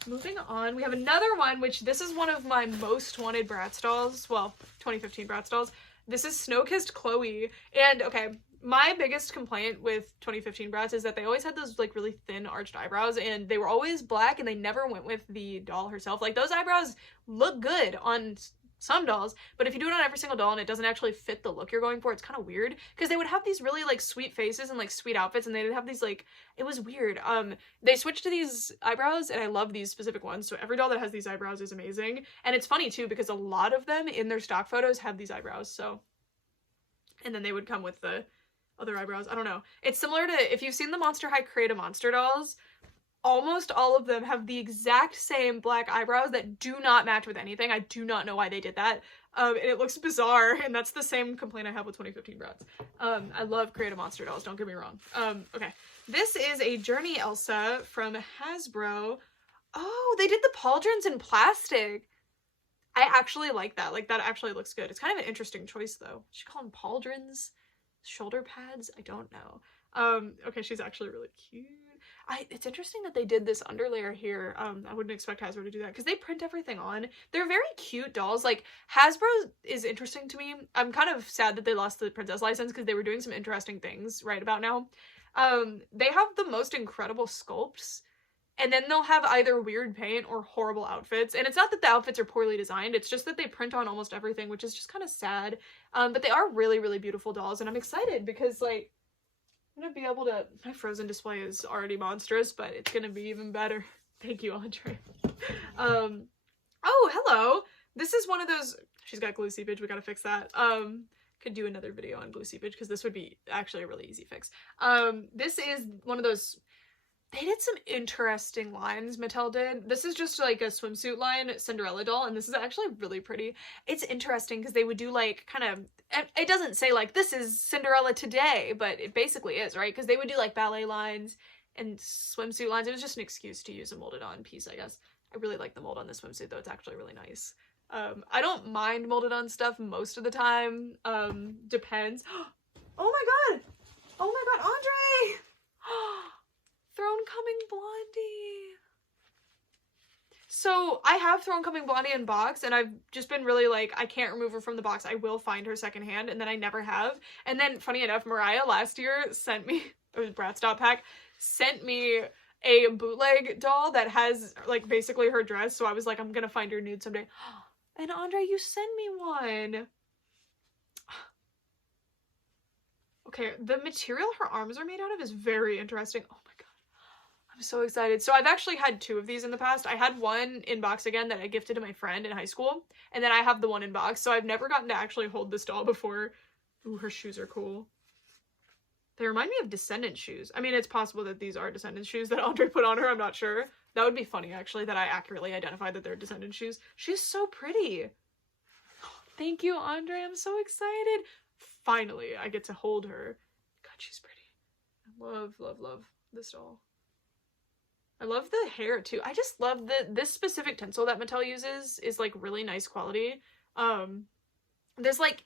Moving on, we have another one, which this is one of my most wanted Bratz dolls. Well, 2015 Bratz dolls. This is Snow-Kissed Chloe, and okay, my biggest complaint with 2015 Bratz is that they always had those, like, really thin arched eyebrows, and they were always black, and they never went with the doll herself. Like, those eyebrows look good on some dolls, but if you do it on every single doll and it doesn't actually fit the look you're going for, it's kind of weird, because they would have these really, like, sweet faces and, like, sweet outfits, and they'd have these, like, it was weird. They switched to these eyebrows, and I love these specific ones, so every doll that has these eyebrows is amazing, and it's funny, too, because a lot of them in their stock photos have these eyebrows, so, and then they would come with the other eyebrows. I don't know. It's similar to, if you've seen the Monster High Create a Monster dolls, almost all of them have the exact same black eyebrows that do not match with anything. I do not know why they did that. And it looks bizarre, and that's the same complaint I have with 2015 Bratz. I love Create a Monster dolls, don't get me wrong. Okay. This is a Journey Elsa from Hasbro. Oh, they did the pauldrons in plastic. I actually like that. Like, that actually looks good. It's kind of an interesting choice, though. Should call them pauldrons? Shoulder pads? I don't know. Okay, she's actually really cute. It's interesting that they did this underlayer here. I wouldn't expect Hasbro to do that because they print everything on. They're very cute dolls. Like, Hasbro is interesting to me. I'm kind of sad that they lost the princess license because they were doing some interesting things right about now. They have the most incredible sculpts, and then they'll have either weird paint or horrible outfits. And it's not that the outfits are poorly designed, it's just that they print on almost everything, which is just kind of sad. But they are really, really beautiful dolls, and I'm excited because, like, I'm gonna be able to, my Frozen display is already monstrous, but it's gonna be even better. Thank you, Andre. Oh, hello. This is one of those, she's got glue seepage, we gotta fix that. Could do another video on glue seepage because this would be actually a really easy fix. This is one of those, they did some interesting lines, Mattel did. This is just like a swimsuit line, Cinderella doll, and this is actually really pretty. It's interesting because they would do, like, kind of, it doesn't say, like, this is Cinderella today, but it basically is, right? Because they would do, like, ballet lines and swimsuit lines. It was just an excuse to use a molded on piece, I guess. I really like the mold on this swimsuit, though. It's actually really nice. I don't mind molded on stuff most of the time. Depends. Oh my god! Oh my god, Andre! Throne Coming Blondie. So I have Throne Coming Blondie in box, and I've just been really like, I can't remove her from the box. I will find her secondhand, and then I never have. And then, funny enough, Mariah last year sent me, it was Bratz Dot Pack, sent me a bootleg doll that has, like, basically her dress. So I was like, I'm gonna find her nude someday. And Andre, you send me one. Okay, the material her arms are made out of is very interesting. Oh my god. I'm so excited. So I've actually had 2 of these in the past. I had one in box again that I gifted to my friend in high school, and then I have the one in box, so I've never gotten to actually hold this doll before. Ooh, her shoes are cool. They remind me of Descendants shoes. I mean, it's possible that these are Descendants shoes that Andre put on her, I'm not sure. That would be funny, actually, that I accurately identified that they're Descendants shoes. She's so pretty. Thank you, Andre. I'm so excited. Finally, I get to hold her. God, she's pretty. I love, love, love this doll. I love the hair too. I just love this specific tinsel that Mattel uses is like really nice quality. There's like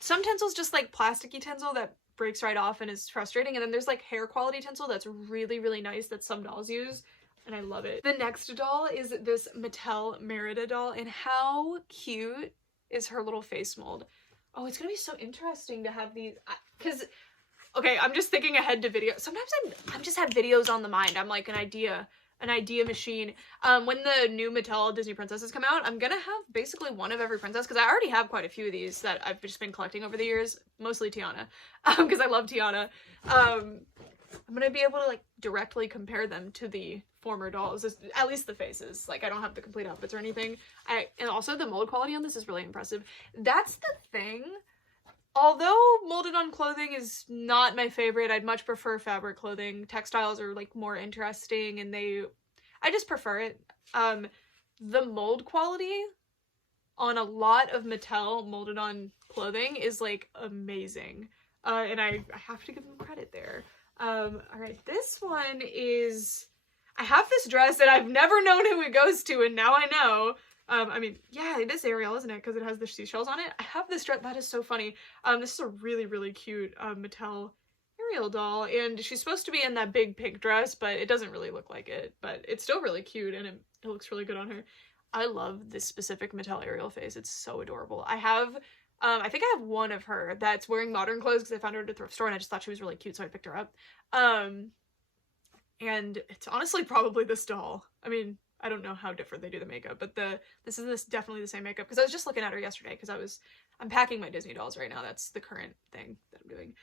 some tinsel's just like plasticky tinsel that breaks right off and is frustrating, and then there's like hair quality tinsel that's really, really nice that some dolls use, and I love it. The next doll is this Mattel Merida doll, and how cute is her little face mold. Oh, it's gonna be so interesting to have these, because okay, I'm just thinking ahead to video. Sometimes I'm just have videos on the mind. I'm like an idea machine. When the new Mattel Disney princesses come out, I'm gonna have basically one of every princess, because I already have quite a few of these that I've just been collecting over the years, mostly Tiana, because I love Tiana. I'm gonna be able to like directly compare them to the former dolls, at least the faces. Like, I don't have the complete outfits or anything. And also the mold quality on this is really impressive. That's the thing. Although molded on clothing is not my favorite, I'd much prefer fabric clothing. Textiles are like more interesting, and I just prefer it. The mold quality on a lot of Mattel molded on clothing is like amazing. And I have to give them credit there. All right, this one is, I have this dress and I've never known who it goes to, and now I know. I mean, yeah, it is Ariel, isn't it? Because it has the seashells on it. I have this dress. That is so funny. This is a really, really cute Mattel Ariel doll, and she's supposed to be in that big pink dress, but it doesn't really look like it. But it's still really cute, and it looks really good on her. I love this specific Mattel Ariel face. It's so adorable. I have, I think I have one of her that's wearing modern clothes because I found her at a thrift store, and I just thought she was really cute, so I picked her up. And it's honestly probably this doll. I mean, I don't know how different they do the makeup, but this is definitely the same makeup, because I was just looking at her yesterday because I'm packing my Disney dolls right now. That's the current thing that I'm doing.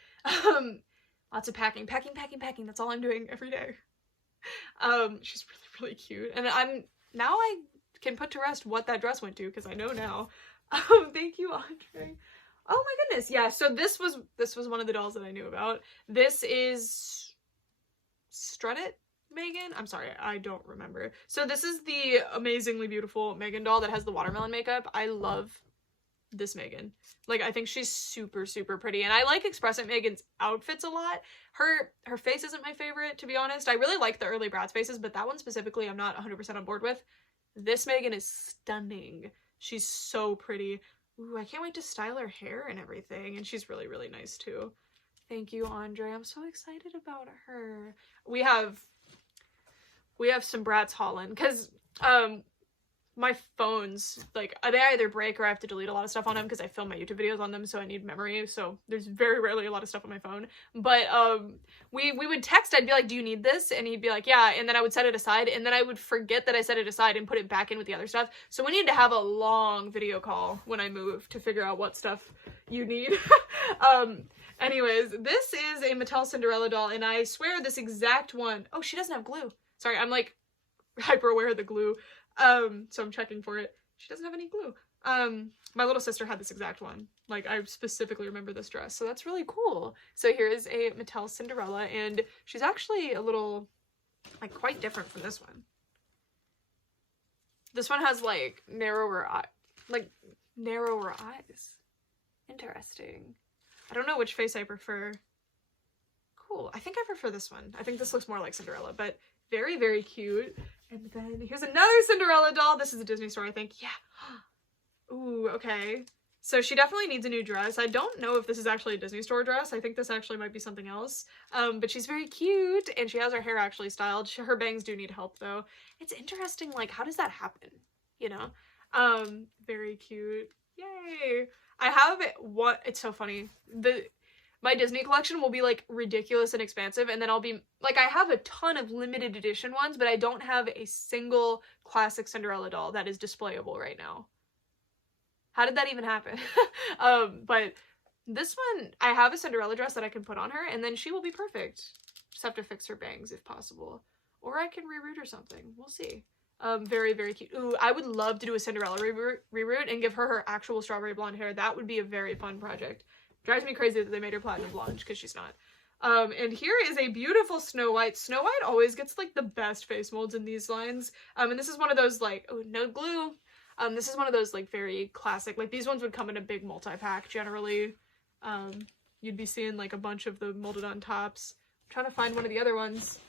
Lots of packing. That's all I'm doing every day. She's really, really cute. And now I can put to rest what that dress went to, because I know now. Thank you, Andre. Oh my goodness. Yeah, so this was one of the dolls that I knew about. This is Strut It Megan? I'm sorry, I don't remember. So this is the amazingly beautiful Megan doll that has the watermelon makeup. I love this Megan. Like, I think she's super, super pretty, and I like Express It Megan's outfits a lot. Her face isn't my favorite, to be honest. I really like the early Bratz faces, but that one specifically I'm not 100% on board with. This Megan is stunning. She's so pretty. Ooh, I can't wait to style her hair and everything, and she's really, really nice too. Thank you, Andre. I'm so excited about her. We have some Bratz Holland, because my phones, like, they either break or I have to delete a lot of stuff on them because I film my YouTube videos on them, so I need memory, so there's very rarely a lot of stuff on my phone. But we would text. I'd be like, do you need this? And he'd be like, yeah, and then I would set it aside, and then I would forget that I set it aside and put it back in with the other stuff. So we need to have a long video call when I move to figure out what stuff you need. Anyways, this is a Mattel Cinderella doll, and I swear this exact one, oh, she doesn't have glue. Sorry, I'm like hyper aware of the glue. So I'm checking for it. She doesn't have any glue. My little sister had this exact one. Like, I specifically remember this dress, so that's really cool. So here is a Mattel Cinderella, and she's actually a little, like, quite different from this one. This one has, like, narrower eyes. Interesting. I don't know which face I prefer. Cool. I think I prefer this one. I think this looks more like Cinderella, but very, very cute. And then here's another Cinderella doll. This is a Disney store, I think. Yeah. Ooh, okay. So she definitely needs a new dress. I don't know if this is actually a Disney store dress. I think this actually might be something else. But she's very cute, and she has her hair actually styled. Her bangs do need help, though. It's interesting, like, how does that happen? You know? Very cute. Yay! I have what? It's so funny. My Disney collection will be, like, ridiculous and expansive, and then I'll be, like, I have a ton of limited edition ones, but I don't have a single classic Cinderella doll that is displayable right now. How did that even happen? But this one, I have a Cinderella dress that I can put on her, and then she will be perfect. Just have to fix her bangs if possible. Or I can reroute or something. We'll see. Very, very cute. Ooh, I would love to do a Cinderella reroute and give her her actual strawberry blonde hair. That would be a very fun project. Drives me crazy that they made her platinum blonde because she's not. And here is a beautiful Snow White. Snow White always gets like the best face molds in these lines. And this is one of those like, oh, no glue. This is one of those like very classic, like these ones would come in a big multi-pack generally. You'd be seeing like a bunch of the molded on tops. I'm trying to find one of the other ones.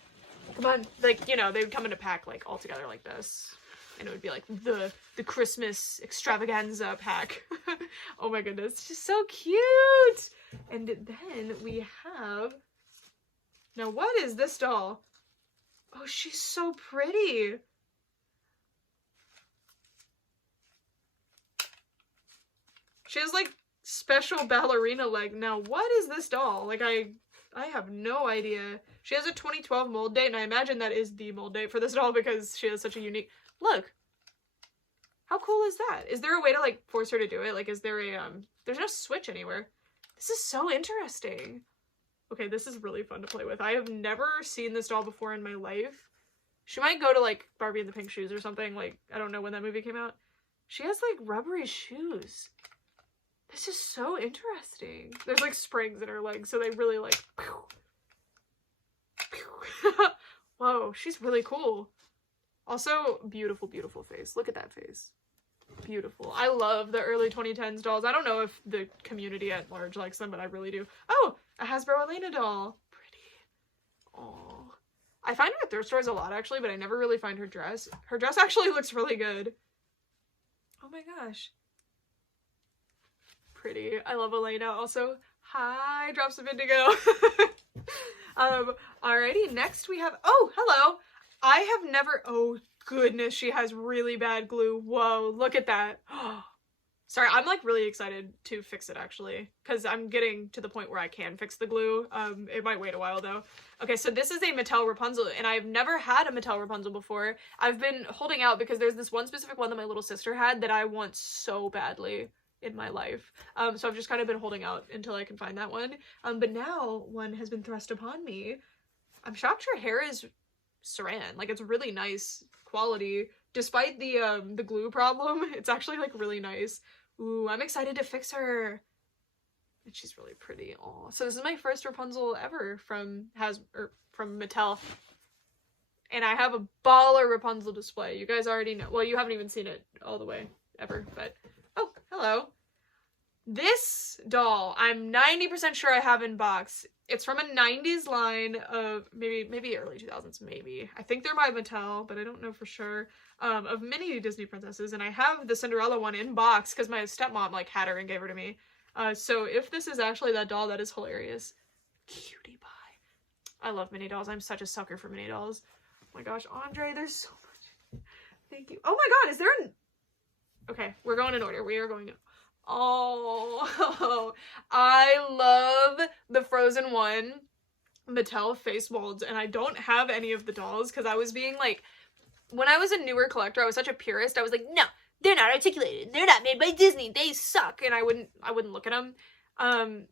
Come on, like, you know, they would come in a pack like all together like this. And it would be like the Christmas extravaganza pack. Oh my goodness, it's just so cute. And then we have, now what is this doll? Oh, she's so pretty. She has like special ballerina leg. Now what is this doll? Like I have no idea. She has a 2012 mold date, and I imagine that is the mold date for this doll because she has such a unique look. How cool is that? Is there a way to like force her to do it? Like, is there a there's no switch anywhere. This is so interesting. Okay, this is really fun to play with. I have never seen this doll before in my life. She might go to like Barbie and the Pink Shoes or something. Like, I don't know when that movie came out. She has like rubbery shoes. This is so interesting. There's like springs in her legs, so they really like pew, pew. Whoa, she's really cool. Also, beautiful, beautiful face. Look at that face. Beautiful. I love the early 2010s dolls. I don't know if the community at large likes them, but I really do. Oh, a Hasbro Elena doll. Pretty. Oh, I find her at thrift stores a lot actually, but I never really find her dress. Her dress actually looks really good. Oh my gosh. Pretty. I love Elena. Also, hi, drops of indigo. Alrighty, next we have, oh, hello. I have never, oh goodness, she has really bad glue. Whoa, look at that. Sorry, I'm like really excited to fix it actually, because I'm getting to the point where I can fix the glue. It might wait a while though. Okay, so this is a Mattel Rapunzel, and I've never had a Mattel Rapunzel before. I've been holding out because there's this one specific one that my little sister had that I want so badly in my life. So I've just kind of been holding out until I can find that one. But now one has been thrust upon me. I'm shocked her hair is saran. Like, it's really nice quality. Despite the glue problem, it's actually like really nice. Ooh, I'm excited to fix her. And she's really pretty. Aw. So this is my first Rapunzel ever from Mattel. And I have a baller Rapunzel display. You guys already know. Well, you haven't even seen it all the way ever, but oh, hello. This doll, I'm 90% sure I have in box. It's from a 90s line of maybe early 2000s, maybe. I think they're by Mattel, but I don't know for sure. Of many Disney princesses, and I have the Cinderella one in box because my stepmom like had her and gave her to me. So if this is actually that doll, that is hilarious. Cutie pie. I love mini dolls. I'm such a sucker for mini dolls. Oh my gosh, Andre, there's so much. Thank you. Oh my god, is there an... Okay, we're going in order. We are going in... Oh, I love the Frozen 1 Mattel face molds, and I don't have any of the dolls because I was being like, when I was a newer collector, I was such a purist. I was like, no, they're not articulated. They're not made by Disney. They suck. And I wouldn't look at them.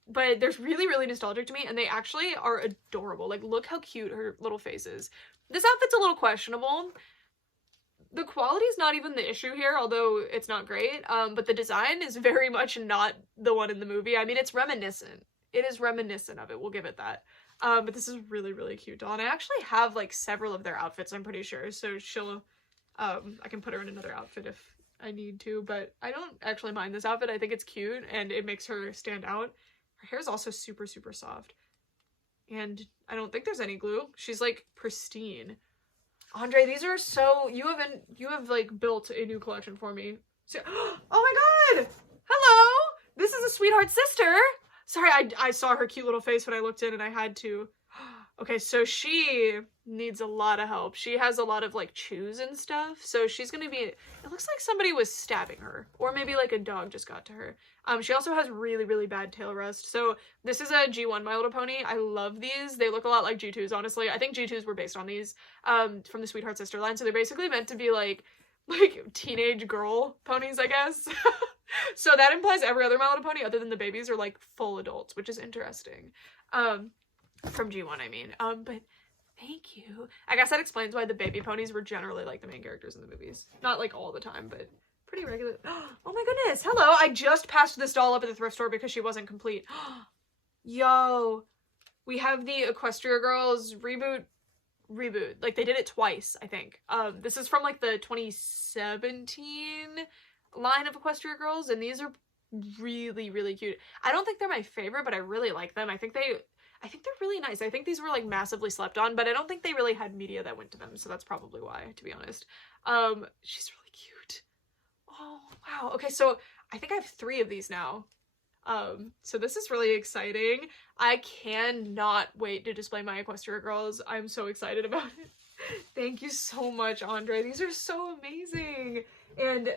But they're really, really nostalgic to me, and they actually are adorable. Like, look how cute her little face is. This outfit's a little questionable. The quality's not even the issue here, although it's not great, but the design is very much not the one in the movie. I mean, it's reminiscent. It is reminiscent of it, we'll give it that. But this is really, really cute doll, and I actually have, like, several of their outfits, I'm pretty sure, so she'll, I can put her in another outfit if I need to, but I don't actually mind this outfit. I think it's cute, and it makes her stand out. Her hair's also super, super soft, and I don't think there's any glue. She's, like, pristine. Andre, these are so, you have like built a new collection for me. So, oh my god! Hello! This is a sweetheart sister! Sorry, I saw her cute little face when I looked in and I had to. Okay, so she needs a lot of help. She has a lot of like chews and stuff, so she's gonna be, it looks like somebody was stabbing her, or maybe like a dog just got to her. She also has really, really bad tail rust. So this is a G1 My Little Pony. I love these. They look a lot like G2s, honestly. I think G2s were based on these, from the Sweetheart Sister line, so they're basically meant to be like teenage girl ponies, I guess. So that implies every other My Little Pony other than the babies are like full adults, which is interesting. From G1, I mean. But Thank you. I guess that explains why the baby ponies were generally like the main characters in the movies. Not like all the time, but pretty regular. Oh my goodness. Hello. I just passed this doll up at the thrift store because she wasn't complete. Yo. We have the Equestria Girls reboot. Like they did it twice, I think. This is from like the 2017 line of Equestria Girls, and these are really, really cute. I don't think they're my favorite, but I really like them. I think they're really nice. I think these were like massively slept on, but I don't think they really had media that went to them, so that's probably why, to be honest. She's really cute. Oh, wow. Okay, so I think I have 3 of these now. So this is really exciting. I cannot wait to display my Equestria Girls. I'm so excited about it. Thank you so much, Andre. These are so amazing. And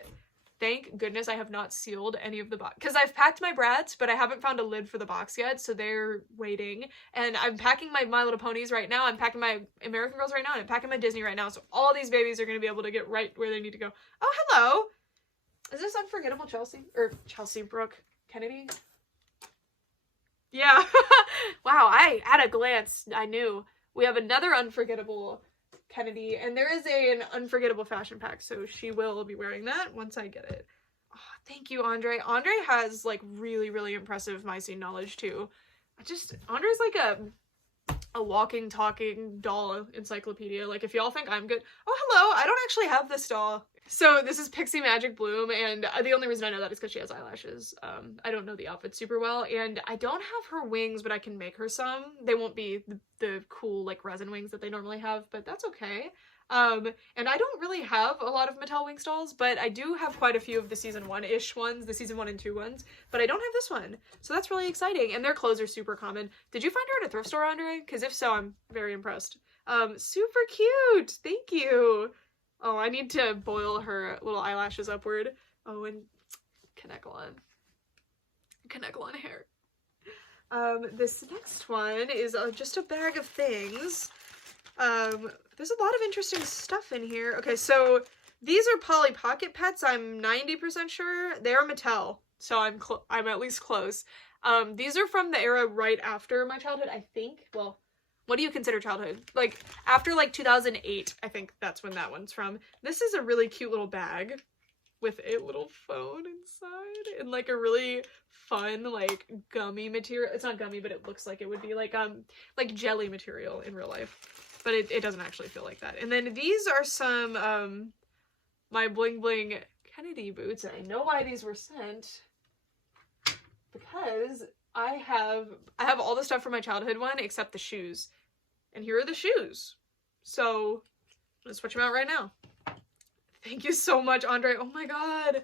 thank goodness I have not sealed any of the box, because I've packed my Bratz, but I haven't found a lid for the box yet, so they're waiting. And I'm packing my Little Ponies right now, I'm packing my American Girls right now, and I'm packing my Disney right now, so all these babies are going to be able to get right where they need to go. Oh, hello! Is this Unforgettable Chelsea? Or Chelsea Brooke Kennedy? Yeah. Wow, at a glance, I knew. We have another Unforgettable Kennedy, and there is an Unforgettable fashion pack, so she will be wearing that once I get it. Oh, thank you, Andre. Andre has like really, really impressive Mycene knowledge too. Andre's like a walking, talking doll encyclopedia. Like if y'all think I'm good. Oh, hello. I don't actually have this doll. So this is Pixie Magic Bloom, and the only reason I know that is because she has eyelashes. I don't know the outfit super well, and I don't have her wings, but I can make her some. They won't be the cool like resin wings that they normally have, but that's okay. And I don't really have a lot of Mattel Wings dolls, but I do have quite a few of the season 1-ish ones, the season 1 and 2 ones, but I don't have this one. So that's really exciting, and their clothes are super common. Did you find her at a thrift store, Andre? Because if so, I'm very impressed. Super cute! Thank you! Oh, I need to boil her little eyelashes upward. Oh, and Canecolon hair. This next one is just a bag of things. There's a lot of interesting stuff in here. Okay, so these are Polly Pocket Pets. I'm 90% sure. They are Mattel, so I'm at least close. These are from the era right after my childhood, I think. Well, what do you consider childhood? Like, after, like, 2008, I think that's when that one's from. This is a really cute little bag with a little phone inside and, like, a really fun, like, gummy material. It's not gummy, but it looks like it would be, like jelly material in real life. But it doesn't actually feel like that. And then these are some, my Bling Bling Kennedy boots. And I know why these were sent. Because I have all the stuff from my childhood one except the shoes. And here are the shoes. So, I'm gonna switch them out right now. Thank you so much, Andre. Oh my god.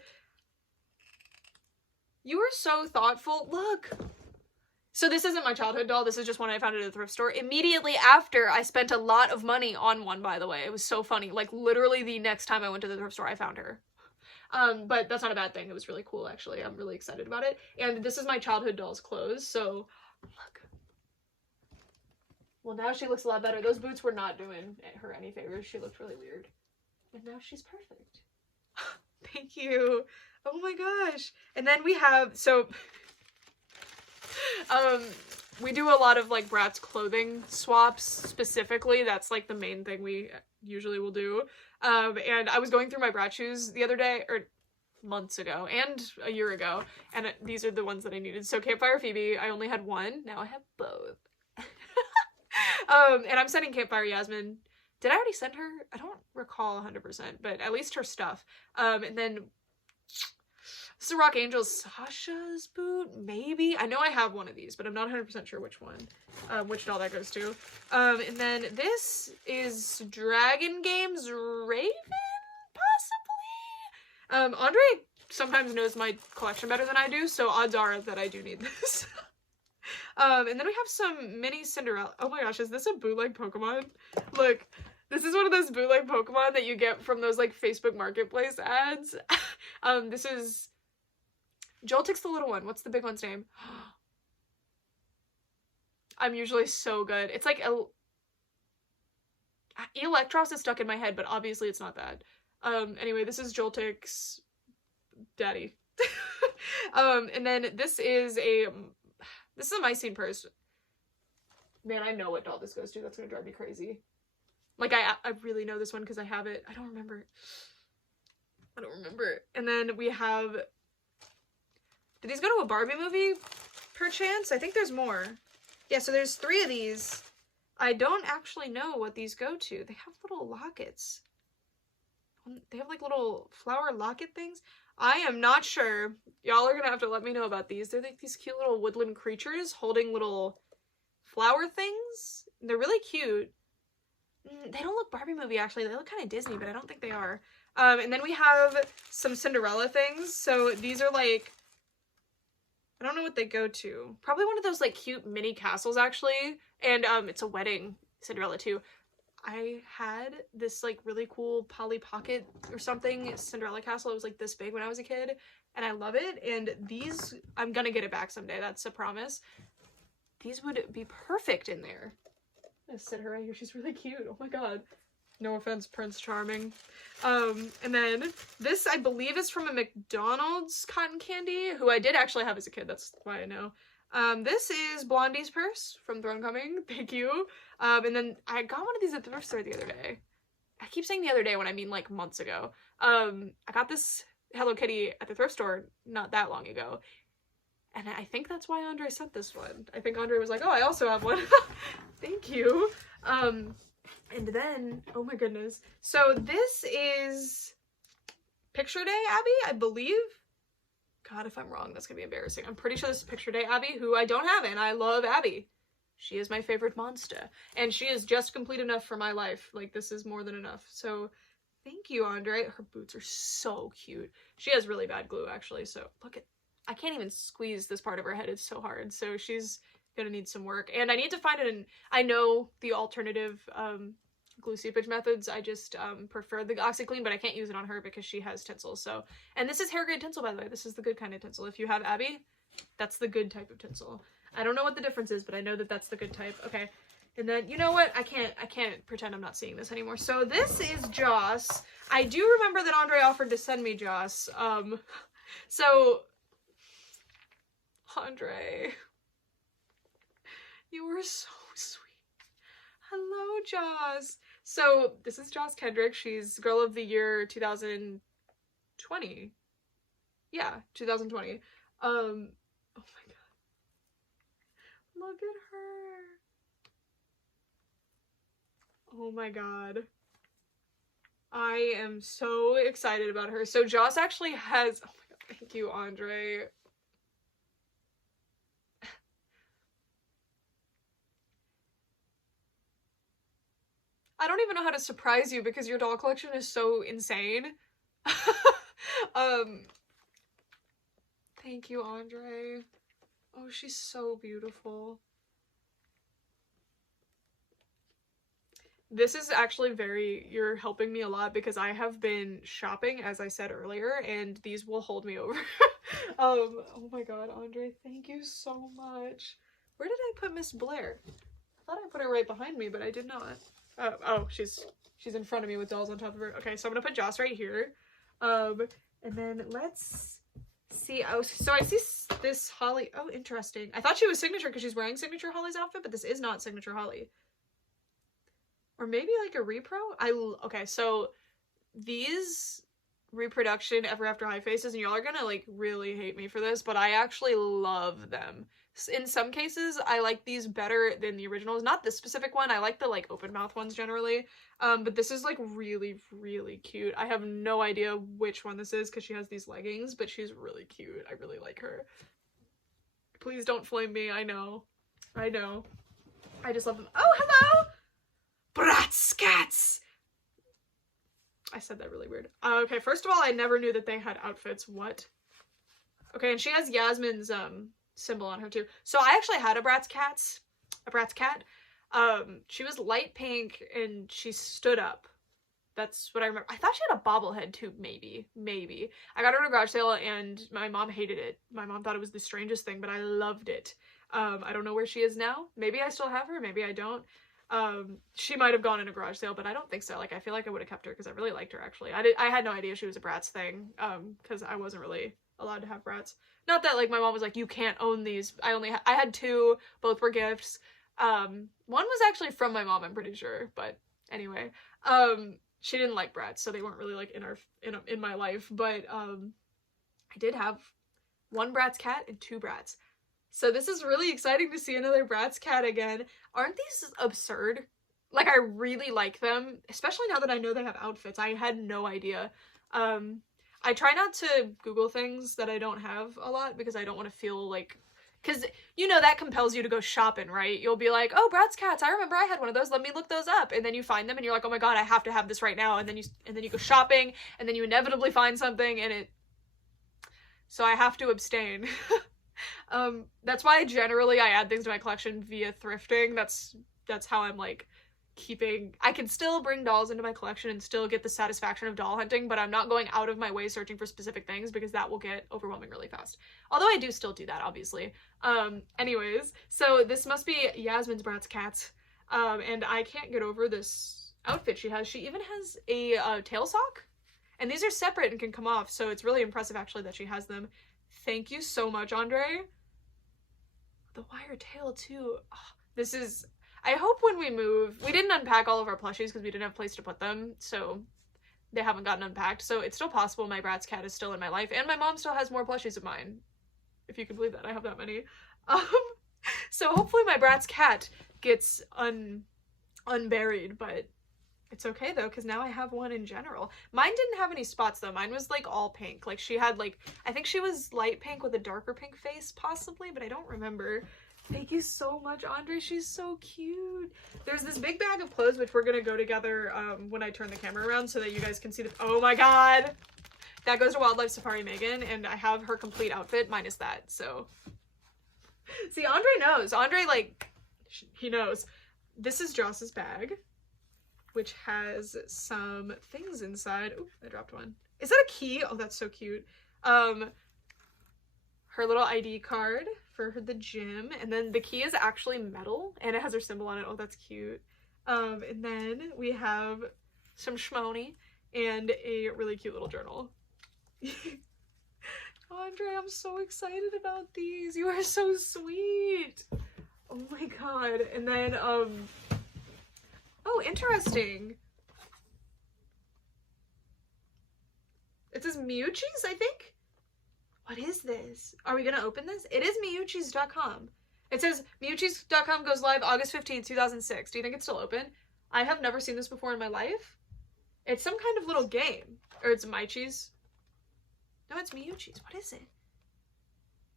You are so thoughtful. Look. So this isn't my childhood doll. This is just one I found at a thrift store. Immediately after, I spent a lot of money on one, by the way. It was so funny. Like, literally the next time I went to the thrift store, I found her. But that's not a bad thing. It was really cool, actually. I'm really excited about it. And this is my childhood doll's clothes, so look. Well, now she looks a lot better. Those boots were not doing her any favors. She looked really weird. And now she's perfect. Thank you. Oh my gosh. And then we have, so, we do a lot of, like, Bratz clothing swaps, specifically. That's, like, the main thing we usually will do. And I was going through my Bratz shoes the other day, or months ago, and a year ago, and these are the ones that I needed. So Campfire Phoebe, I only had one. Now I have both. And I'm sending Campfire Yasmin. Did I already send her? I don't recall 100%, but at least her stuff. And then this is Rock Angel's Sasha's boot, maybe? I know I have one of these, but I'm not 100% sure which one, which doll that goes to. And then this is Dragon Games Raven, possibly? Andre sometimes knows my collection better than I do, so odds are that I do need this. And then we have some mini Cinderella. Oh my gosh, is this a bootleg Pokemon? Look, this is one of those bootleg Pokemon that you get from those, like, Facebook Marketplace ads. This is Joltik's the little one. What's the big one's name? I'm usually so good. It's like Electros is stuck in my head, but obviously it's not that. Anyway, this is Joltik's daddy. And then this is a Mycene purse. Man, I know what doll this goes to. That's gonna drive me crazy. Like, I really know this one because I have it. I don't remember. And then we have... Did these go to a Barbie movie, perchance? I think there's more. Yeah, so there's 3 of these. I don't actually know what these go to. They have little lockets. They have, like, little flower locket things. I am not sure. Y'all are gonna have to let me know about these. They're, like, these cute little woodland creatures holding little flower things. They're really cute. They don't look Barbie movie, actually. They look kind of Disney, but I don't think they are. And then we have some Cinderella things. So these are like, I don't know what they go to. Probably one of those like cute mini castles, actually. And it's a wedding, Cinderella too. I had this like really cool Polly Pocket or something Cinderella castle. It was like this big when I was a kid, and I love it. And these, I'm gonna get it back someday. That's a promise. These would be perfect in there. I'm gonna sit her right here. She's really cute. Oh my god. No offense, Prince Charming. And then this, I believe, is from a McDonald's cotton candy, who I did actually have as a kid. That's why I know. This is Blondie's purse from Throne Coming. Thank you. And then I got one of these at the thrift store the other day. I keep saying the other day when I mean like months ago. I got this Hello Kitty at the thrift store not that long ago. And I think that's why Andre sent this one. I think Andre was like, oh, I also have one. Thank you. And then, oh my goodness. So this is Picture Day Abby, I believe. God, if I'm wrong, that's gonna be embarrassing. I'm pretty sure this is Picture Day Abby, who I don't have, and I love Abby. She is my favorite monster. And she is just complete enough for my life. Like, this is more than enough. So, thank you, Andre. Her boots are so cute. She has really bad glue, actually, so look at... I can't even squeeze this part of her head. It's so hard. So she's gonna need some work. And I need to find it in... I know the alternative glue seepage methods. I just prefer the OxyClean, but I can't use it on her because she has tinsel. So, and this is hair grade tinsel, by the way. This is the good kind of tinsel. If you have Abby, that's the good type of tinsel. I don't know what the difference is, but I know that that's the good type. Okay. And then, you know what? I can't pretend I'm not seeing this anymore. So this is Joss. I do remember that Andre offered to send me Joss. So... Andre, you were so sweet. Hello, Joss. So this is Joss Kendrick. She's Girl of the Year 2020. Yeah, 2020. Oh my god. Look at her. Oh my god. I am so excited about her. So Joss actually has, oh my god, thank you, Andre. I don't even know how to surprise you because your doll collection is so insane. Thank you, Andre. Oh, she's so beautiful. This is actually you're helping me a lot because I have been shopping, as I said earlier, and these will hold me over. Oh my god, Andre, thank you so much. Where did I put Miss Blair? I thought I put her right behind me, but I did not. Oh, she's in front of me with dolls on top of her. Okay, so I'm gonna put Joss right here. And then let's see. Oh, so I see this Holly. Oh, interesting. I thought she was Signature because she's wearing Signature Holly's outfit, but this is not Signature Holly. Or maybe like a repro? Okay, so these reproduction Ever After High faces, and y'all are gonna like really hate me for this, but I actually love them. In some cases, I like these better than the originals. Not this specific one. I like the like open mouth ones generally. But this is like really, really cute. I have no idea which one this is because she has these leggings, but she's really cute. I really like her. Please don't flame me. I know. I know. I just love them. Oh, hello! Bratz cats! I said that really weird. Okay, first of all, I never knew that they had outfits. What? Okay, and she has Yasmin's symbol on her too. So I actually had a Bratz cat. She was light pink and she stood up. That's what I remember. I thought she had a bobblehead too, maybe. I got her at a garage sale and my mom hated it. My mom thought it was the strangest thing, but I loved it. I don't know where she is now. Maybe I still have her, maybe I don't. She might have gone in a garage sale, but I don't think so. Like, I feel like I would have kept her because I really liked her, actually. I had no idea she was a Bratz thing, because I wasn't really allowed to have Bratz. Not that, like, my mom was like, you can't own these. I had two, both were gifts. One was actually from my mom, I'm pretty sure, but anyway. She didn't like Bratz, so they weren't really like in my life, but I did have 1 Bratz cat and 2 Bratz. So this is really exciting to see another Bratz cat again. Aren't these absurd? Like, I really like them, especially now that I know they have outfits. I had no idea. I try not to Google things that I don't have a lot because I don't want to feel like, because, you know, that compels you to go shopping, right? You'll be like, oh, Bratz cats, I remember I had one of those, let me look those up. And then you find them and you're like, oh my god, I have to have this right now. And then you go shopping and then you inevitably find something and so I have to abstain. That's why generally I add things to my collection via thrifting. That's how I'm like I can still bring dolls into my collection and still get the satisfaction of doll hunting, but I'm not going out of my way searching for specific things because that will get overwhelming really fast. Although I do still do that, obviously. Anyways, so this must be Yasmin's Bratz cats. And I can't get over this outfit she has. She even has a tail sock, and these are separate and can come off, so it's really impressive actually that she has them. Thank you so much, Andre. The wire tail too. Oh, this is... I hope when we move, we didn't unpack all of our plushies because we didn't have a place to put them, so they haven't gotten unpacked. So it's still possible my Bratz cat is still in my life, and my mom still has more plushies of mine. If you can believe that, I have that many. So hopefully my Bratz cat gets unburied, but it's okay though, because now I have one in general. Mine didn't have any spots though. Mine was like all pink. Like she had like, I think she was light pink with a darker pink face possibly, but I don't remember. Thank you so much, Andre. She's so cute. There's this big bag of clothes, which we're going to go together when I turn the camera around so that you guys can see the... Oh my god! That goes to Wildlife Safari Megan, and I have her complete outfit minus that, so... See, Andre knows. Andre, like, he knows. This is Joss's bag, which has some things inside. Oop, I dropped one. Is that a key? Oh, that's so cute. Her little ID card for the gym, and then the key is actually metal and it has her symbol on it. Oh, that's cute. And then we have some shmoney and a really cute little journal. Andre, I'm so excited about these. You are so sweet. Oh my god. And then oh, interesting. It says Miyuchi's, I think. What is this? Are we gonna open this? It is Miyuchi's.com. It says Miyuchi's.com goes live August 15th, 2006. Do you think it's still open? I have never seen this before in my life. It's some kind of little game. Or it's Maichi's. No, it's Miyuchi's. What is it?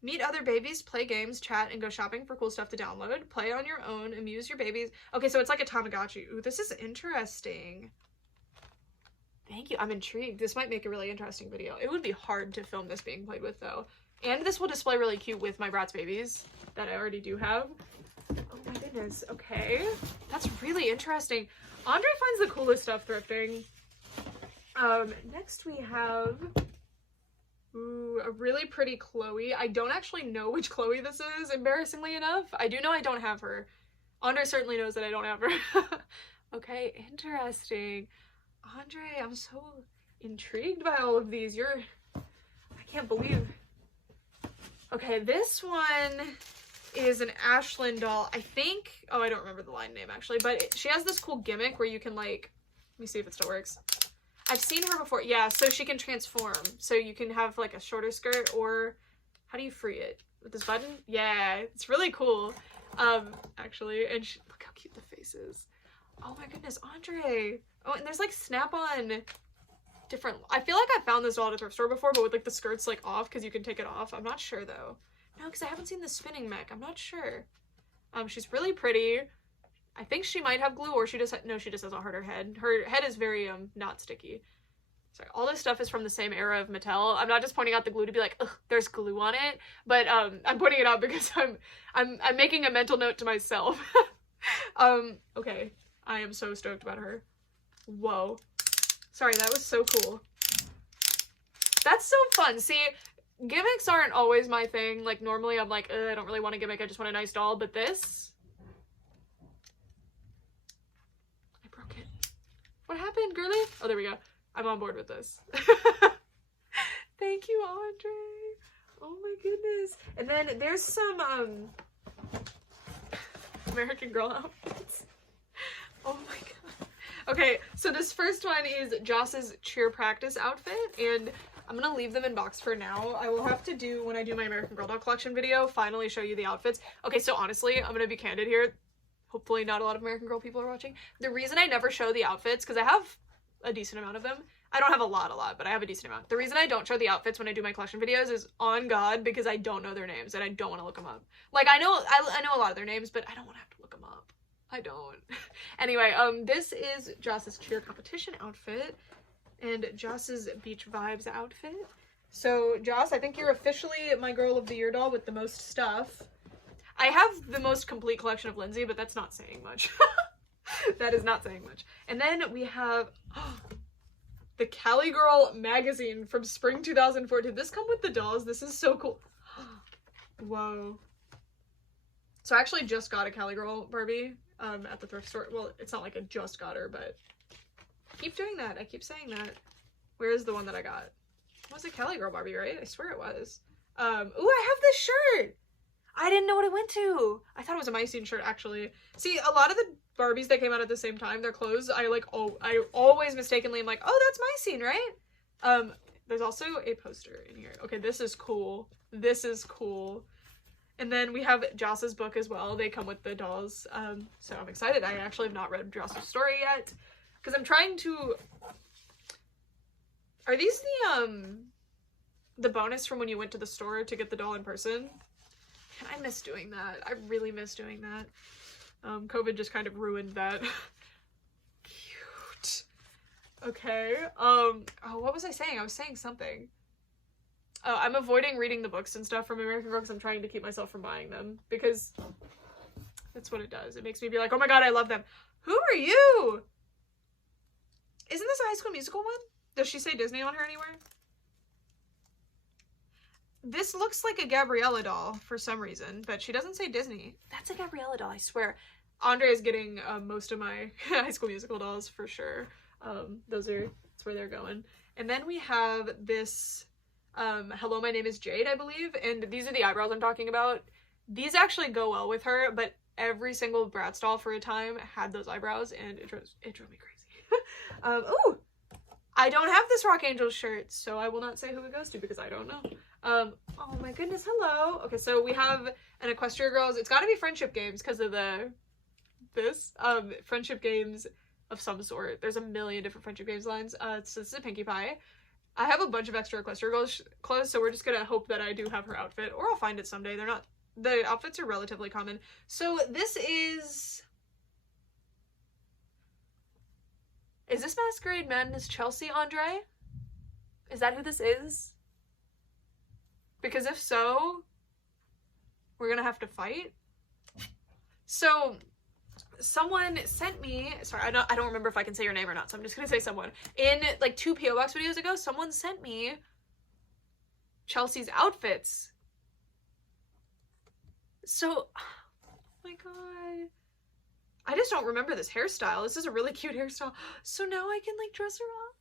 Meet other babies, play games, chat, and go shopping for cool stuff to download. Play on your own, amuse your babies. Okay, so it's like a Tamagotchi. Ooh, this is interesting. Thank you. I'm intrigued. This might make a really interesting video. It would be hard to film this being played with, though. And this will display really cute with my Bratz babies that I already do have. Oh my goodness. Okay. That's really interesting. Andre finds the coolest stuff thrifting. Next we have... Ooh, a really pretty Chloe. I don't actually know which Chloe this is, embarrassingly enough. I do know I don't have her. Andre certainly knows that I don't have her. Okay, interesting. Andre, I'm so intrigued by all of these. I can't believe. Okay, this one is an Ashland doll. I think, oh, I don't remember the line name actually, but she has this cool gimmick where you can like, let me see if it still works. I've seen her before. Yeah, so she can transform. So you can have like a shorter skirt, or how do you free it? With this button? Yeah, it's really cool. Actually, and look how cute the face is. Oh my goodness, Andre. Oh, and there's like snap-on different... I feel like I found this doll at a thrift store before, but with like the skirts like off because you can take it off. I'm not sure though. No, because I haven't seen the spinning mech. I'm not sure. She's really pretty. I think she might have glue, or she just... No, she just has a harder head. Her head is very not sticky. Sorry, all this stuff is from the same era of Mattel. I'm not just pointing out the glue to be like, ugh, there's glue on it, but I'm pointing it out because I'm making a mental note to myself. Okay. I am so stoked about her. Whoa. Sorry, that was so cool. That's so fun. See, gimmicks aren't always my thing. Like, normally I'm like, I don't really want a gimmick. I just want a nice doll. But this... I broke it. What happened, girly? Oh, there we go. I'm on board with this. Thank you, Andre. Oh my goodness. And then there's some, American Girl outfits. Oh my god. Okay, so this first one is Joss's cheer practice outfit, and I'm gonna leave them in box for now. I will have to do, when I do my American Girl Doll collection video, finally show you the outfits. Okay, so honestly, I'm gonna be candid here. Hopefully not a lot of American Girl people are watching. The reason I never show the outfits, because I have a decent amount of them. I don't have a lot, but I have a decent amount. The reason I don't show the outfits when I do my collection videos is on God, because I don't know their names and I don't want to look them up. Like, I know a lot of their names, but I don't want to have to look them up. I don't. Anyway, this is Joss's cheer competition outfit and Joss's beach vibes outfit. So, Joss, I think you're officially my Girl of the Year doll with the most stuff. I have the most complete collection of Lindsay, but that's not saying much. That is not saying much. And then we have the Cali Girl magazine from spring 2004. Did this come with the dolls? This is so cool. Whoa. So I actually just got a Cali Girl Barbie at the thrift store. Well, it's not like I just got her, but I keep doing that. I keep saying that. Where is the one that I got? It was a Cali Girl Barbie, right? I swear it was. Ooh, I have this shirt. I didn't know what it went to. I thought it was a Mycene shirt, actually. See, a lot of the Barbies that came out at the same time, their clothes, I always mistakenly am like, oh, that's Mycene, right? There's also a poster in here. Okay, this is cool. This is cool. And then we have Joss's book as well. They come with the dolls. So I'm excited. I actually have not read Joss's story yet. Because I'm trying to... Are these the bonus from when you went to the store to get the doll in person? I miss doing that. I really miss doing that. COVID just kind of ruined that. Cute. Okay. Oh, what was I saying? I was saying something. Oh, I'm avoiding reading the books and stuff from American Girl because I'm trying to keep myself from buying them. Because that's what it does. It makes me be like, oh my god, I love them. Who are you? Isn't this a High School Musical one? Does she say Disney on her anywhere? This looks like a Gabriella doll for some reason, but she doesn't say Disney. That's a Gabriella doll, I swear. Andre is getting most of my High School Musical dolls for sure. That's where they're going. And then we have this, Hello, my name is Jade, I believe. And these are the eyebrows I'm talking about. These actually go well with her, but every single Bratz doll for a time had those eyebrows, and it drove me crazy. Ooh! I don't have this Rock Angels shirt, so I will not say who it goes to because I don't know. Oh my goodness, hello. Okay, so we have an Equestria Girls. It's gotta be friendship games because of friendship games of some sort. There's a million different friendship games lines. So this is a Pinkie Pie. I have a bunch of extra Equestria Girls clothes, so we're just gonna hope that I do have her outfit, or I'll find it someday. The outfits are relatively common. So this is this Masquerade Madness Chelsea, Andre? Is that who this is? Because if so, we're gonna have to fight. So someone sent me, sorry, I don't remember if I can say your name or not, so I'm just gonna say someone. In like 2 P.O. Box videos ago, someone sent me Chelsea's outfits. So, oh my god. I just don't remember this hairstyle. This is a really cute hairstyle. So now I can like dress her up.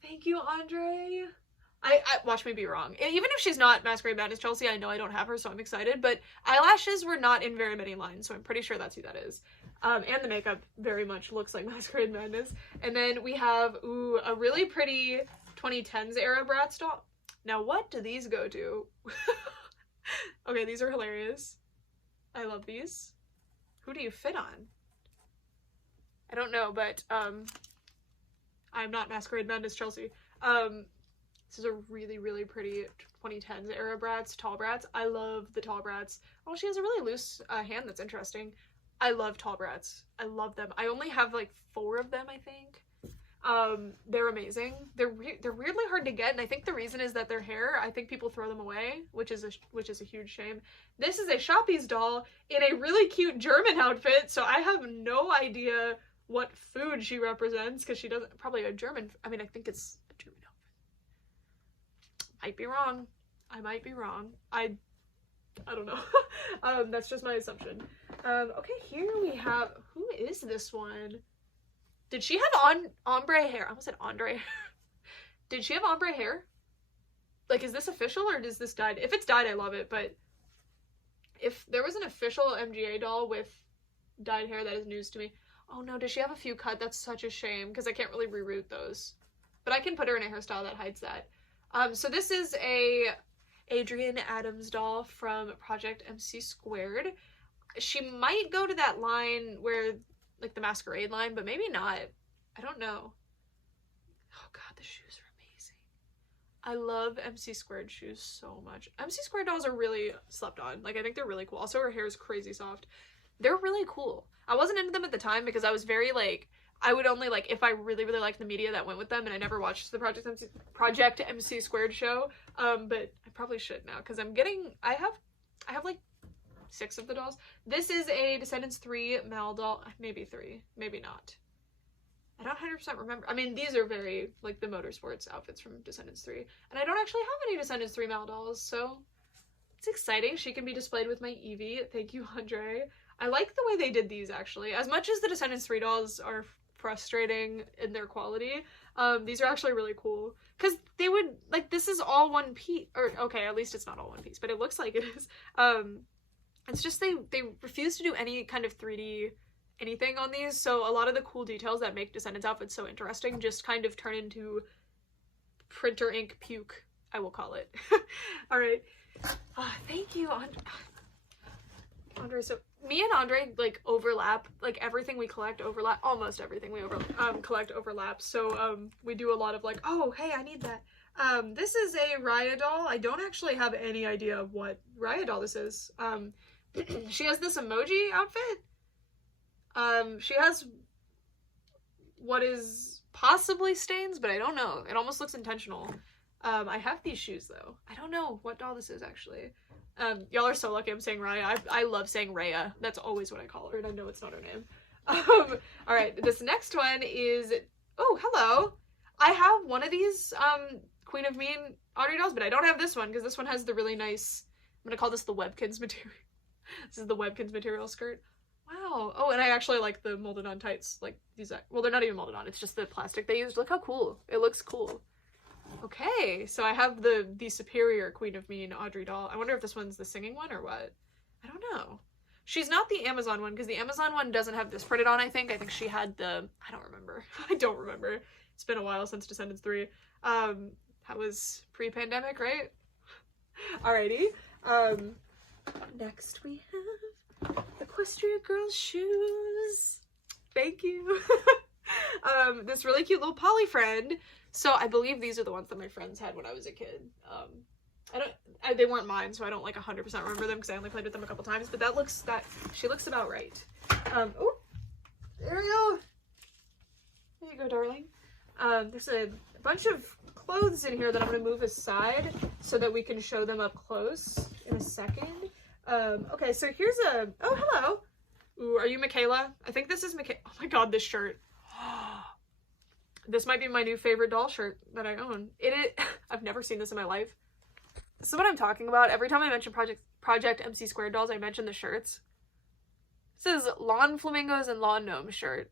Thank you, Andre. I watch me be wrong. Even if she's not Masquerade Madness Chelsea, I know I don't have her, so I'm excited. But eyelashes were not in very many lines, so I'm pretty sure that's who that is. And the makeup very much looks like Masquerade Madness. And then we have, ooh, a really pretty 2010s era Bratz doll. Now, what do these go to? Okay, these are hilarious. I love these. Who do you fit on? I don't know, but I'm not Masquerade Madness Chelsea. This is a really, really pretty 2010s era Bratz, tall Bratz. I love the tall Bratz. Oh, she has a really loose hand that's interesting. I love tall Bratz. I love them. I only have like 4 of them, I think. They're amazing. They're weirdly hard to get, and I think the reason is that their hair, I think people throw them away, which is a huge shame. This is a Shoppies doll in a really cute German outfit, so I have no idea what food she represents, because she doesn't, probably a German, I mean, I think it's a German outfit. Might be wrong. I might be wrong. I don't know. That's just my assumption. Okay, here we have, who is this one? Did she have ombre hair? I almost said Andre. Did she have ombre hair? Like, is this official or is this dyed? If it's dyed, I love it, but if there was an official MGA doll with dyed hair, that is news to me. Oh no, does she have a few cut? That's such a shame, because I can't really reroute those. But I can put her in a hairstyle that hides that. So this is a Adrienne Adams doll from Project MC Squared. She might go to that line where, like, the Masquerade line, but maybe not. I don't know. Oh god, the shoes are amazing. I love MC Squared shoes so much. MC Squared dolls are really slept on. Like, I think they're really cool. Also, her hair is crazy soft. They're really cool. I wasn't into them at the time because I was very, like, I would only, like, if I really, really liked the media that went with them, and I never watched the Project MC Squared show, but I probably should now, because I have, like, 6 of the dolls. This is a Descendants 3 Mal doll. Maybe 3. Maybe not. I don't 100% remember. I mean, these are very, like, the motorsports outfits from Descendants 3. And I don't actually have any Descendants 3 Mal dolls, so it's exciting. She can be displayed with my Evie. Thank you, Andre. I like the way they did these, actually. As much as the Descendants 3 dolls are frustrating in their quality, these are actually really cool. Because they would, like, this is all one piece. Or, okay, at least it's not all one piece, but it looks like it is. It's just they refuse to do any kind of 3D anything on these, so a lot of the cool details that make Descendants outfits so interesting just kind of turn into printer ink puke, I will call it. Alright. Thank you, Andre. So me and Andre, like, overlap. Like, everything we collect overlap. Almost everything we collect overlaps. So we do a lot of, like, oh, hey, I need that. This is a Raya doll. I don't actually have any idea of what Raya doll this is. She has this emoji outfit. She has what is possibly stains, but I don't know. It almost looks intentional. I have these shoes, though. I don't know what doll this is, actually. Y'all are so lucky I'm saying Raya. I love saying Raya. That's always what I call her, and I know it's not her name. Alright, this next one is... Oh, hello! I have one of these, Queen of Mean Audrey dolls, but I don't have this one, because this one has the really nice... I'm gonna call this the Webkinz material. This is the Webkinz material skirt. Wow. Oh, and I actually like the molded on tights. Like, these, well, they're not even molded on. It's just the plastic they used. Look how cool. It looks cool. Okay, so I have the superior Queen of Mean Audrey doll. I wonder if this one's the singing one or what. I don't know. She's not the Amazon one, because the Amazon one doesn't have this printed on, I think. I think she had the... I don't remember. I don't remember. It's been a while since Descendants 3. That was pre-pandemic, right? Alrighty. Next we have Equestria Girls shoes. Thank you. This really cute little Polly friend. So I believe these are the ones that my friends had when I was a kid. They weren't mine, so I don't like 100% remember them because I only played with them a couple times, but she looks about right. Oh, there we go. There you go, darling. There's a bunch of clothes in here that I'm going to move aside so that we can show them up close in a second. Okay, so here's a... Oh, hello. Ooh, are you Michaela? I think this is Michaela. Oh my god, this shirt. This might be my new favorite doll shirt that I own. I've never seen this in my life. This is what I'm talking about. Every time I mention Project MC Squared dolls, I mention the shirts. This is Lawn Flamingos and Lawn Gnome shirt.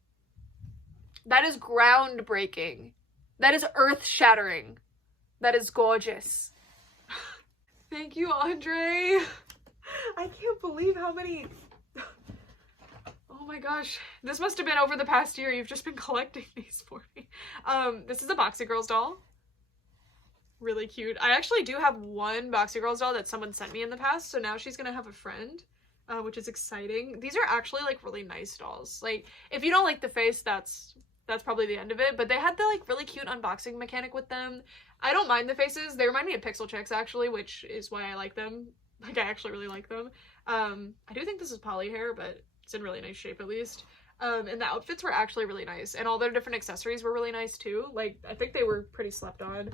That is groundbreaking. That is earth-shattering. That is gorgeous. Thank you, Andre. I can't believe how many... Oh my gosh. This must have been over the past year. You've just been collecting these for me. This is a Boxy Girls doll. Really cute. I actually do have one Boxy Girls doll that someone sent me in the past, so now she's gonna have a friend, which is exciting. These are actually, like, really nice dolls. Like, if you don't like the face, that's probably the end of it, but they had the, like, really cute unboxing mechanic with them. I don't mind the faces. They remind me of Pixel Chicks, actually, which is why I like them. Like, I actually really like them. I do think this is poly hair, but it's in really nice shape, at least. And the outfits were actually really nice, and all their different accessories were really nice, too. Like, I think they were pretty slept on.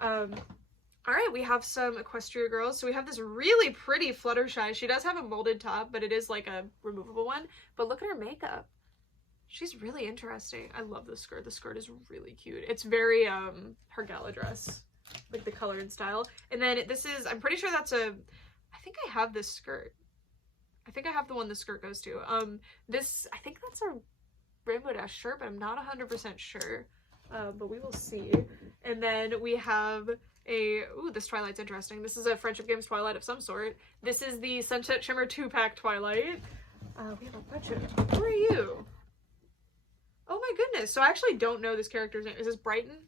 Alright, we have some Equestria Girls. So we have this really pretty Fluttershy. She does have a molded top, but it is, like, a removable one. But look at her makeup. She's really interesting. I love this skirt. The skirt is really cute. It's very, her gala dress. Like, the color and style. And then this is, I'm pretty sure that's I think I have this skirt. I think I have the one the skirt goes to. I think that's a Rainbow Dash shirt, but I'm not 100% sure. But we will see. And then we have ooh, this Twilight's interesting. This is a Friendship Games Twilight of some sort. This is the Sunset Shimmer 2-pack Twilight. We have a bunch of, who are you? Oh my goodness. So I actually don't know this character's name. Is this Brighton?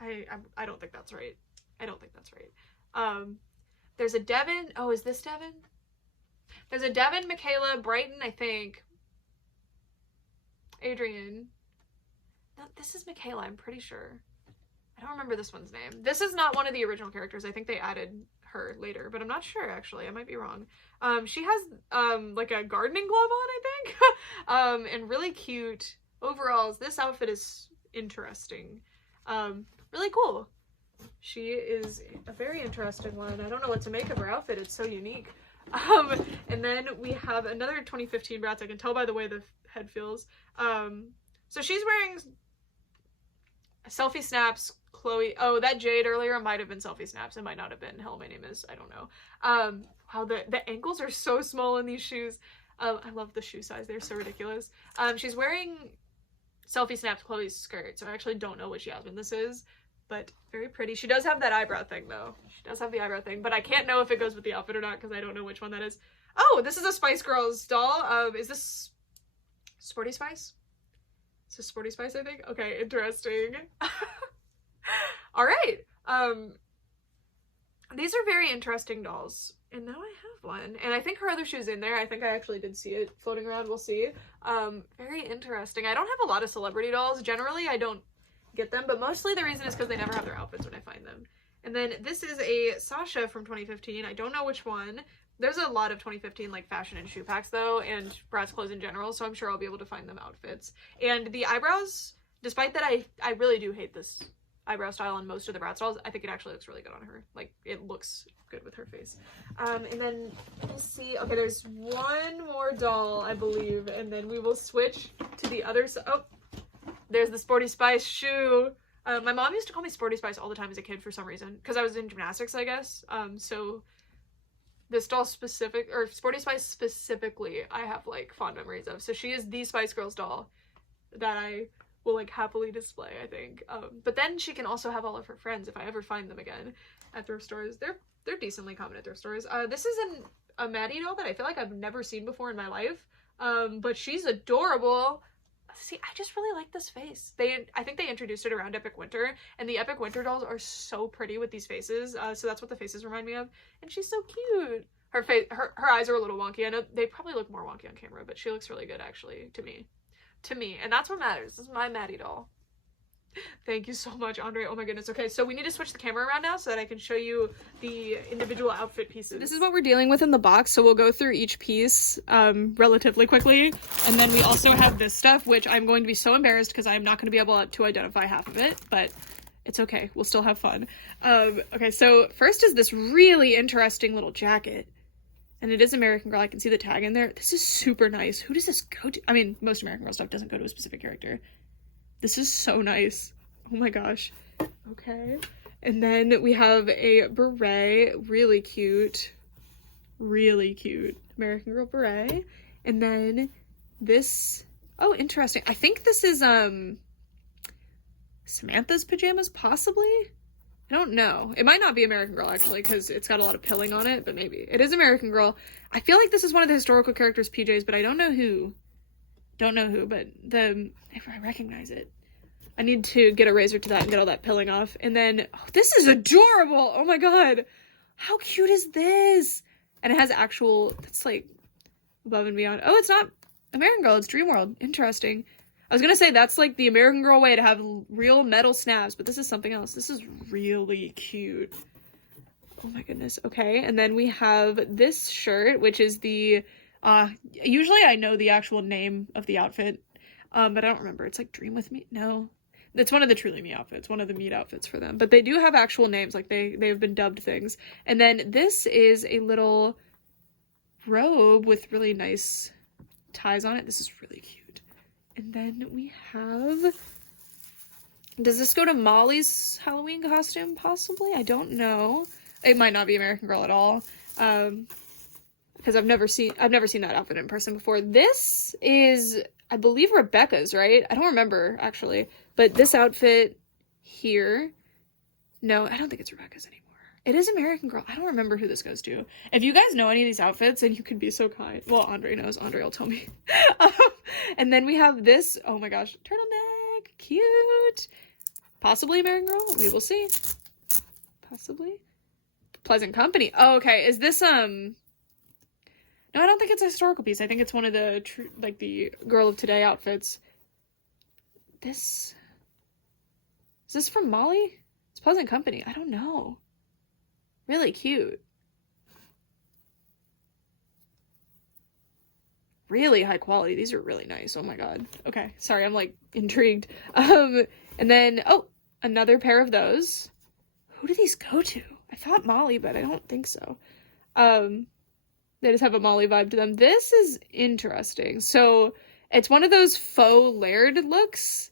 I don't think that's right. I don't think that's right. There's a Devin. Oh, is this Devin? There's a Devin, Michaela, Brighton, I think. Adrienne. No, this is Michaela, I'm pretty sure. I don't remember this one's name. This is not one of the original characters. I think they added her later, but I'm not sure, actually. I might be wrong. She has, like a gardening glove on, I think. And really cute overalls. This outfit is interesting. Really cool. She is a very interesting one. I don't know what to make of her outfit. It's so unique. And then we have another 2015 Bratz. I can tell by the way the head feels. So she's wearing Selfie Snaps, Chloe. Oh, that Jade earlier might have been Selfie Snaps. It might not have been Hello, My Name Is. I don't know. Wow, the ankles are so small in these shoes. I love the shoe size. They're so ridiculous. She's wearing Selfie Snaps, Chloe's skirt. So I actually don't know which Yasmin this is, but very pretty. She does have that eyebrow thing though. She does have the eyebrow thing, but I can't know if it goes with the outfit or not because I don't know which one that is. Oh, this is a Spice Girls doll. Is this Sporty Spice? Is this Sporty Spice, I think? Okay, interesting. All right. These are very interesting dolls. And now I have one. And I think her other shoe's in there. I think I actually did see it floating around. We'll see. Very interesting. I don't have a lot of celebrity dolls. Generally, I don't get them, but mostly the reason is because they never have their outfits when I find them. And then this is a Sasha from 2015. I don't know which one. There's a lot of 2015 like fashion and shoe packs though, and Bratz clothes in general, so I'm sure I'll be able to find them outfits. And the eyebrows, despite that I really do hate this eyebrow style on most of the Bratz dolls, I think it actually looks really good on her. Like, it looks good with her face. And then we'll see. Okay, there's one more doll, I believe, and then we will switch to the other side. Oh, there's the Sporty Spice shoe. My mom used to call me Sporty Spice all the time as a kid for some reason, because I was in gymnastics, I guess. So this doll or Sporty Spice specifically, I have like fond memories of. So she is the Spice Girls doll that I will like happily display, I think. But then she can also have all of her friends if I ever find them again at thrift stores. They're decently common at thrift stores. This is a Maddie doll that I feel like I've never seen before in my life. But she's adorable. See, I just really like this face. I think they introduced it around Epic Winter, and the Epic Winter dolls are so pretty with these faces. So that's what the faces remind me of. And she's so cute. Her face, her eyes are a little wonky. I know they probably look more wonky on camera, but she looks really good actually to me. And that's what matters. This is my Maddie doll. Thank you so much, Andre. Oh my goodness. Okay, so we need to switch the camera around now so that I can show you the individual outfit pieces. This is what we're dealing with in the box, so we'll go through each piece relatively quickly. And then we also have this stuff, which I'm going to be so embarrassed because I'm not going to be able to identify half of it, but it's okay. We'll still have fun. Okay, so first is this really interesting little jacket. And it is American Girl. I can see the tag in there. This is super nice. Who does this go to? I mean, most American Girl stuff doesn't go to a specific character. This is so nice. Oh my gosh. Okay. And then we have a beret. Really cute. Really cute. American Girl beret. And then this. Oh, interesting. I think this is Samantha's pajamas, possibly? I don't know. It might not be American Girl, actually, because it's got a lot of pilling on it, but maybe. It is American Girl. I feel like this is one of the historical characters' PJs, but I don't know who. Don't know who, but I recognize it. I need to get a razor to that and get all that pilling off. And then, oh, this is adorable! Oh my god! How cute is this? And it has actual, that's like above and beyond. Oh, it's not American Girl, it's Dream World. Interesting. I was gonna say that's like the American Girl way to have real metal snaps, but this is something else. This is really cute. Oh my goodness. Okay, and then we have this shirt, which is the, usually I know the actual name of the outfit, but I don't remember. It's like Dream With Me? No. It's one of the Truly Me outfits, one of the meat outfits for them. But they do have actual names, like they have been dubbed things. And then this is a little robe with really nice ties on it. This is really cute. And then we have, does this go to Molly's Halloween costume, possibly? I don't know. It might not be American Girl at all. Because I've never seen that outfit in person before. This is, I believe, Rebecca's, right? I don't remember, actually. But this outfit here No, I don't think it's Rebecca's anymore. It is American Girl. I don't remember who this goes to. If you guys know any of these outfits, and you can be so kind. Well, Andre knows. Andre will tell me. And then we have this. Oh my gosh. Turtleneck. Cute. Possibly American Girl. We will see. Possibly. Pleasant Company. Oh, okay. Is this, no, I don't think it's a historical piece. I think it's one of the, like, the Girl of Today outfits. Is this from Molly? It's Pleasant Company. I don't know. Really cute. Really high quality. These are really nice. Oh my god. Okay. Sorry, I'm like intrigued. And then, oh, another pair of those. Who do these go to? I thought Molly, but I don't think so. They just have a Molly vibe to them. This is interesting. So it's one of those faux layered looks.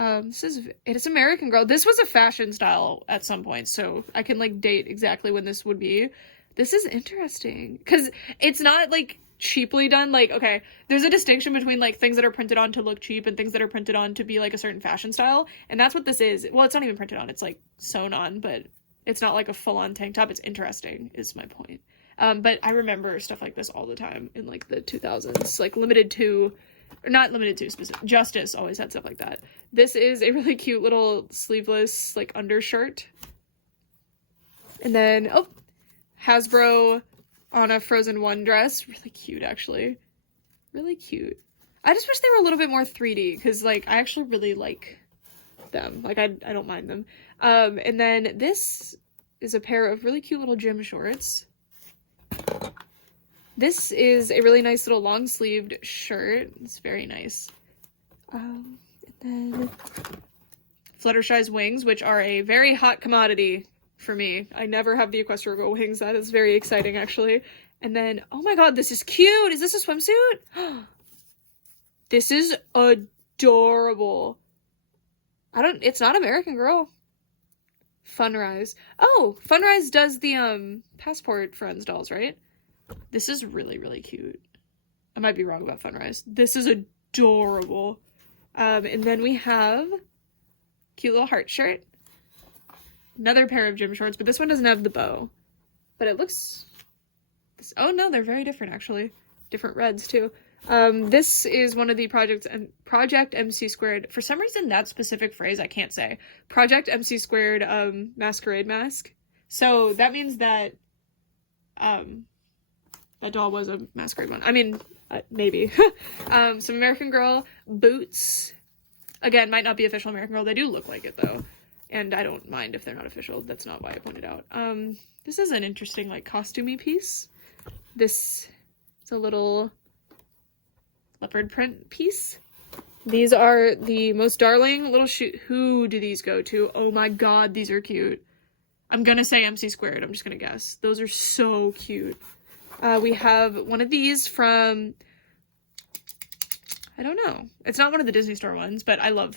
It's American Girl. This was a fashion style at some point, so I can like date exactly when this would be. This is interesting because it's not like cheaply done. Like, okay, there's a distinction between like things that are printed on to look cheap and things that are printed on to be like a certain fashion style, and that's what this is. Well, it's not even printed on, it's like sewn on, but it's not like a full-on tank top. It's interesting is my point. But I remember stuff like this all the time in like the 2000s, like limited to, or not limited to specific, Justice always had stuff like that. This is a really cute little sleeveless like undershirt. And then, oh, Hasbro on a Frozen 1 dress. Really cute, actually. Really cute. I just wish they were a little bit more 3D, because like I actually really like them. Like I don't mind them. And then this is a pair of really cute little gym shorts. This is a really nice little long-sleeved shirt. It's very nice. And then Fluttershy's wings, which are a very hot commodity for me. I never have the Equestria Girl wings. That is very exciting, actually. And then, oh my god, this is cute! Is this a swimsuit? This is adorable. It's not American Girl. Funrise. Oh, Funrise does the, Passport Friends dolls, right? This is really, really cute. I might be wrong about Funrise. This is adorable. And then we have cute little heart shirt. Another pair of gym shorts, but this one doesn't have the bow. But it looks... Oh no, they're very different, actually. Different reds, too. This is one of the Project MC Squared. For some reason, that specific phrase I can't say. Project MC Squared, Masquerade Mask. So that means that, that doll was a Masquerade one. I mean, maybe. Some American Girl boots. Again, might not be official American Girl. They do look like it, though. And I don't mind if they're not official. That's not why I pointed out. This is an interesting, like, costumey piece. This is a little leopard print piece. These are the most darling little shoe. Who do these go to? Oh my god, these are cute. I'm gonna say MC Squared. I'm just gonna guess. Those are so cute. We have one of these from... I don't know. It's not one of the Disney Store ones, but I love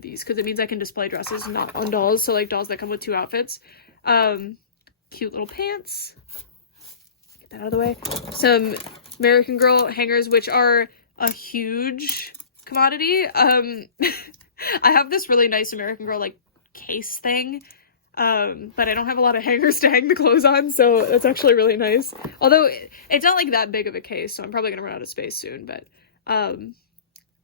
these because it means I can display dresses not on dolls. So like dolls that come with 2 outfits. Cute little pants. Get that out of the way. Some American Girl hangers, which are a huge commodity. I have this really nice American Girl like case thing. But I don't have a lot of hangers to hang the clothes on, so that's actually really nice. Although it's not like that big of a case, so I'm probably gonna run out of space soon, but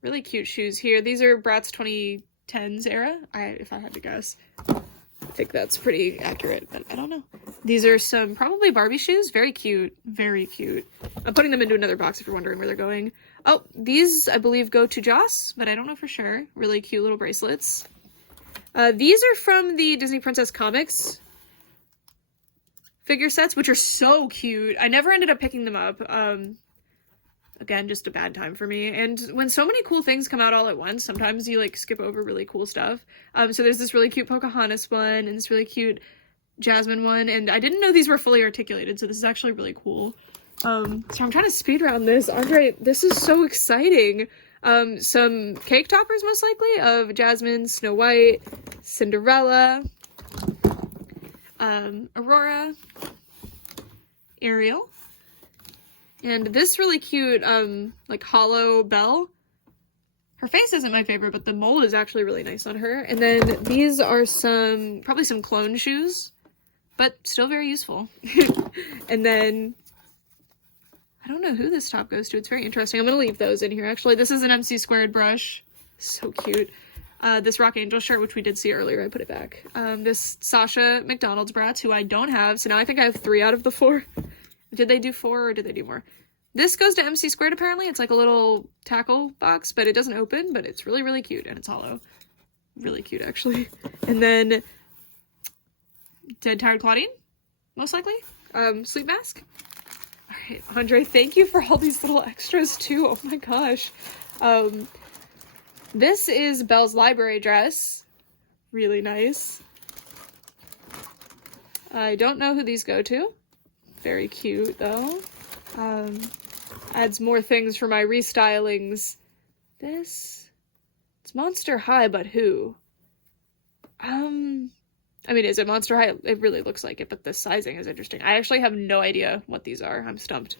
really cute shoes here. These are Bratz 2010s era, if I had to guess. I think that's pretty accurate, but I don't know. These are some probably Barbie shoes. Very cute. Very cute. I'm putting them into another box if you're wondering where they're going. Oh, these I believe go to Joss, but I don't know for sure. Really cute little bracelets. These are from the Disney Princess Comics figure sets, which are so cute. I never ended up picking them up. Again, just a bad time for me. And when so many cool things come out all at once, sometimes you like skip over really cool stuff. So there's this really cute Pocahontas one and this really cute Jasmine one. And I didn't know these were fully articulated, so this is actually really cool. So I'm trying to speed round this. Andre, this is so exciting. Some cake toppers, most likely, of Jasmine, Snow White, Cinderella, Aurora, Ariel, and this really cute, like, hollow Belle. Her face isn't my favorite, but the mold is actually really nice on her. And then these are probably some clone shoes, but still very useful. And then, I don't know who this top goes to. It's very interesting. I'm going to leave those in here, actually. This is an MC² brush. So cute. This Rock Angel shirt, which we did see earlier, I put it back. This Sasha McDonald's Bratz, who I don't have, so now I think I have 3 out of the 4. Did they do 4 or did they do more? This goes to MC² apparently. It's like a little tackle box, but it doesn't open, but it's really, really cute, and it's hollow. Really cute, actually. And then Dead Tired Claudine, most likely. Sleep mask. All right, Andre, thank you for all these little extras, too. Oh my gosh. This is Belle's library dress. Really nice. I don't know who these go to. Very cute, though. Adds more things for my restylings. It's Monster High, but who? I mean, is it Monster High? It really looks like it, but the sizing is interesting. I actually have no idea what these are. I'm stumped.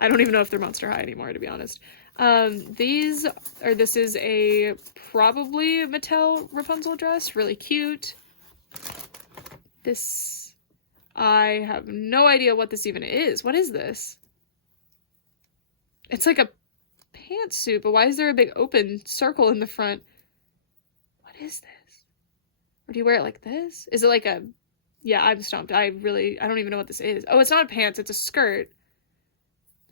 I don't even know if they're Monster High anymore, to be honest. This is a probably Mattel Rapunzel dress. Really cute. I have no idea what this even is. What is this? It's like a pantsuit, but why is there a big open circle in the front? What is this? Or do you wear it like this? Is it like a... Yeah, I'm stumped. I don't even know what this is. Oh, it's not pants, it's a skirt.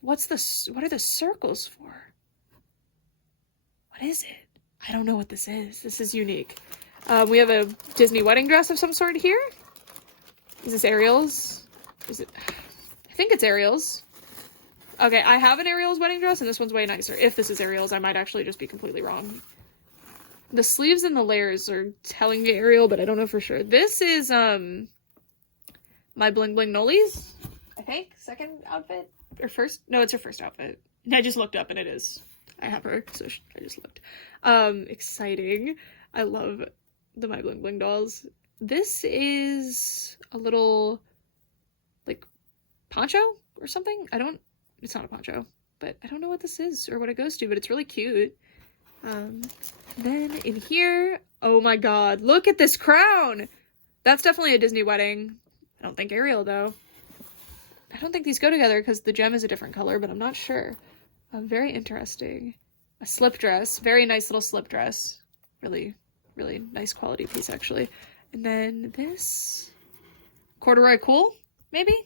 What are the circles for? What is it? I don't know what this is. This is unique. We have a Disney wedding dress of some sort here. Is this Ariel's? I think it's Ariel's. Okay, I have an Ariel's wedding dress, and this one's way nicer. If this is Ariel's, I might actually just be completely wrong. The sleeves and the layers are telling me Ariel, but I don't know for sure. This is, my Bling Bling Noli's, I think. Second outfit? Or first? No, it's her first outfit. I just looked up, and it is. I have her, so I just looked. Exciting. I love the My Bling Bling dolls. This is a little, like, poncho or something? It's not a poncho, but I don't know what this is or what it goes to, but it's really cute. Then in here, oh my god, look at this crown! That's definitely a Disney wedding. I don't think Ariel, though. I don't think these go together because the gem is a different color, but I'm not sure. Very interesting. A slip dress. Very nice little slip dress. Really, really nice quality piece, actually. And then this... corduroy cool, maybe?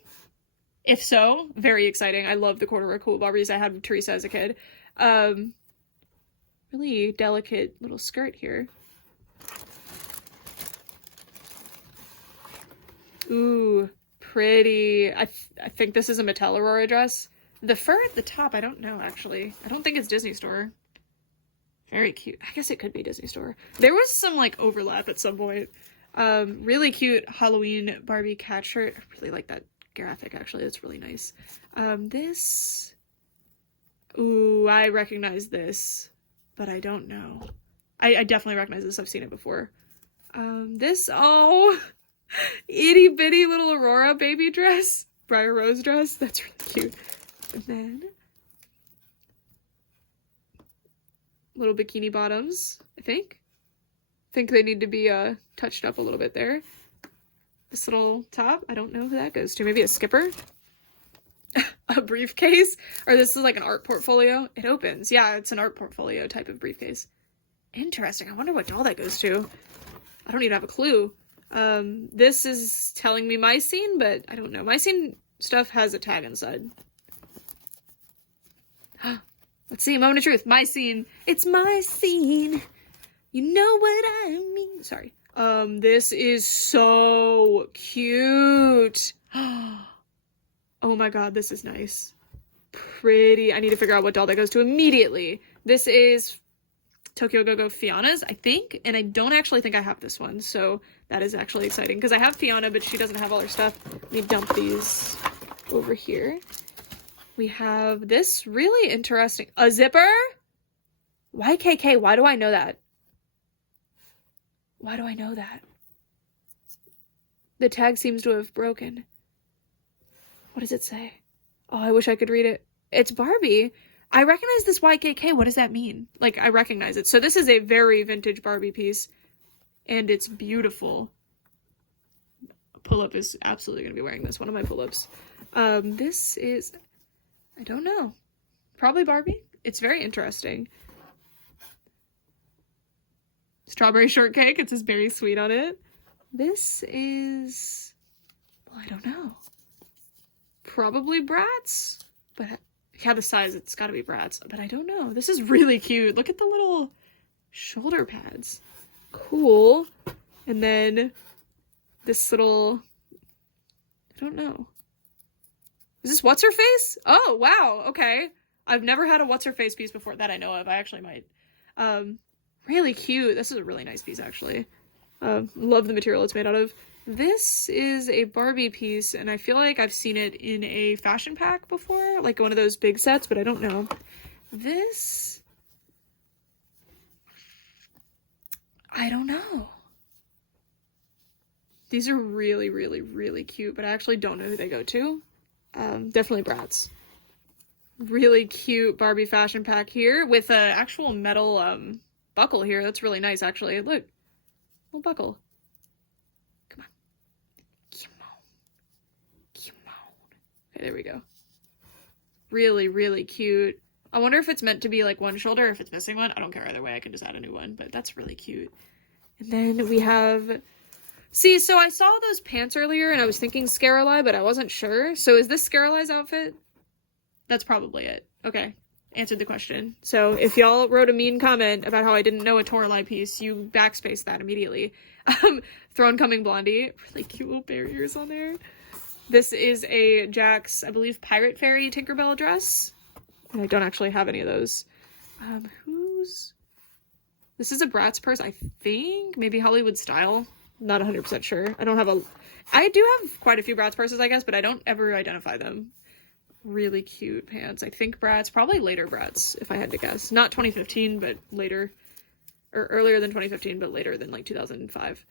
If so, very exciting. I love the corduroy cool Barbies. I had Teresa as a kid. Really delicate little skirt here. Ooh, pretty. I think this is a Mattel Aurora dress. The fur at the top, I don't know, actually. I don't think it's Disney Store. Very cute. I guess it could be Disney Store. There was some, like, overlap at some point. Really cute Halloween Barbie cat shirt. I really like that graphic, actually. It's really nice. This... Ooh, I recognize this, but I don't know. I definitely recognize this. I've seen it before. This, oh... itty bitty little Aurora baby dress. Briar Rose dress. That's really cute. And then... little bikini bottoms, I think. Think they need to be touched up a little bit there. This little top, I don't know who that goes to. Maybe a skipper? A briefcase? Or this is like an art portfolio? It opens. Yeah, it's an art portfolio type of briefcase. Interesting. I wonder what doll that goes to. I don't even have a clue. This is telling me my scene, but I don't know. My scene stuff has a tag inside. Let's see, moment of truth. My scene. It's my scene. You know what I mean. Sorry. This is so cute. Oh my god, this is nice. Pretty. I need to figure out what doll that goes to immediately. This is Tokyo Go-Go Fianna's, I think, and I don't actually think I have this one, so that is actually exciting, because I have Fianna, but she doesn't have all her stuff. Let me dump these over here. We have this really interesting... a zipper? YKK, why do I know that? Why do I know that? The tag seems to have broken. What does it say? Oh, I wish I could read it. It's Barbie. I recognize this YKK. What does that mean? Like, I recognize it. So this is a very vintage Barbie piece, and it's beautiful. Pull-up is absolutely going to be wearing this. One of my pull-ups. This is, I don't know. Probably Barbie. It's very interesting. Strawberry shortcake. It says berry sweet on it. This is, well, I don't know. Probably Bratz, but yeah, the size, it's got to be Bratz, but I don't know. This is really cute. Look at the little shoulder pads. Cool. And then this little, I don't know. Is this what's her face? Oh, wow. Okay. I've never had a what's her face piece before that I know of. I actually might. Really cute. This is a really nice piece, actually. Love the material it's made out of. This is a Barbie piece, and I feel like I've seen it in a fashion pack before, like one of those big sets, but I don't know. This, I don't know. These are really, really, really cute, but I actually don't know who they go to. Definitely Bratz. Really cute Barbie fashion pack here with an actual metal buckle here. That's really nice, actually. Look, little buckle. Come on. Come on. Come on. Okay, there we go. Really, really cute. I wonder if it's meant to be like one shoulder or if it's missing one. I don't care either way. I can just add a new one, but that's really cute. And then we have... See, so I saw those pants earlier and I was thinking Scaroli, but I wasn't sure. So is this Scaroli's outfit? That's probably it. Okay. Answered the question. So if y'all wrote a mean comment about how I didn't know a Toralei piece, you backspace that immediately. Throne Coming Blondie. Really cute little barriers on there. This is a Jack's, I believe, Pirate Fairy Tinkerbell dress. And I don't actually have any of those. This is a Bratz purse, I think. Maybe Hollywood Style. Not 100% sure. I do have quite a few Bratz purses, I guess, but I don't ever identify them. Really cute pants. I think Bratz, probably later Bratz, if I had to guess. Not 2015, but later. Or earlier than 2015, but later than like 2005.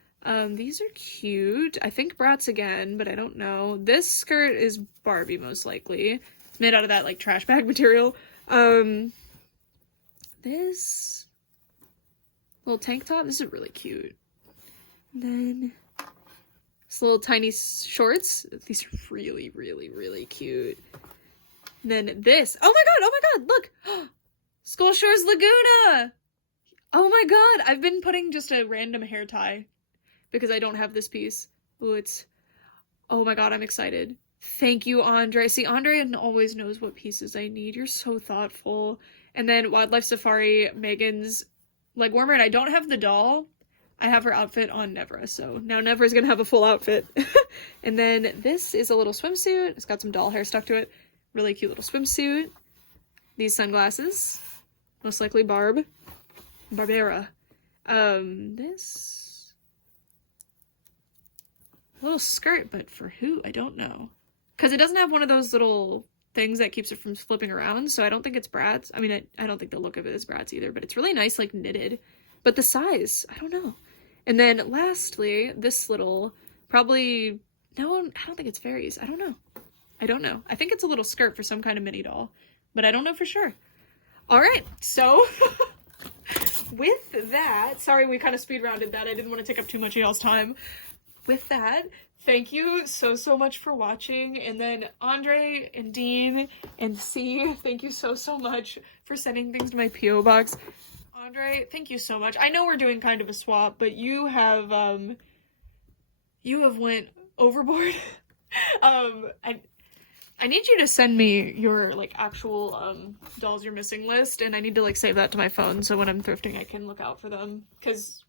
These are cute. I think Bratz again, but I don't know. This skirt is Barbie, most likely. It's made out of that like trash bag material. This little tank top, this is really cute. And then this little tiny shorts. These are really, really, really cute. And then this. Oh my god, look! Skull Shores Laguna! Oh my god, I've been putting just a random hair tie because I don't have this piece. Ooh, it's... Oh my god, I'm excited. Thank you, Andre. See, Andre always knows what pieces I need. You're so thoughtful. And then Wildlife Safari, Megan's leg warmer, and I don't have the doll. I have her outfit on Nevra, so now Nevra's gonna have a full outfit. And then this is a little swimsuit. It's got some doll hair stuck to it. Really cute little swimsuit. These sunglasses. Most likely Barbera. This little skirt, but for who? I don't know. Because it doesn't have one of those little things that keeps it from flipping around, so I don't think it's Bratz. I mean, I don't think the look of it is Bratz either, but it's really nice, like knitted. But the size, I don't know. And then lastly, this little, probably, no, I don't think it's fairies. I don't know. I think it's a little skirt for some kind of mini doll, but I don't know for sure. All right, so with that, sorry we kind of speed rounded that. I didn't want to take up too much of y'all's time. With that, thank you so much for watching. And then Andre and Dean and C, thank you so much for sending things to my P.O. box. Andre, thank you so much. I know we're doing kind of a swap, but you have went overboard. I need you to send me your like actual dolls you're missing list, and I need to like save that to my phone so when I'm thrifting I can look out for them, because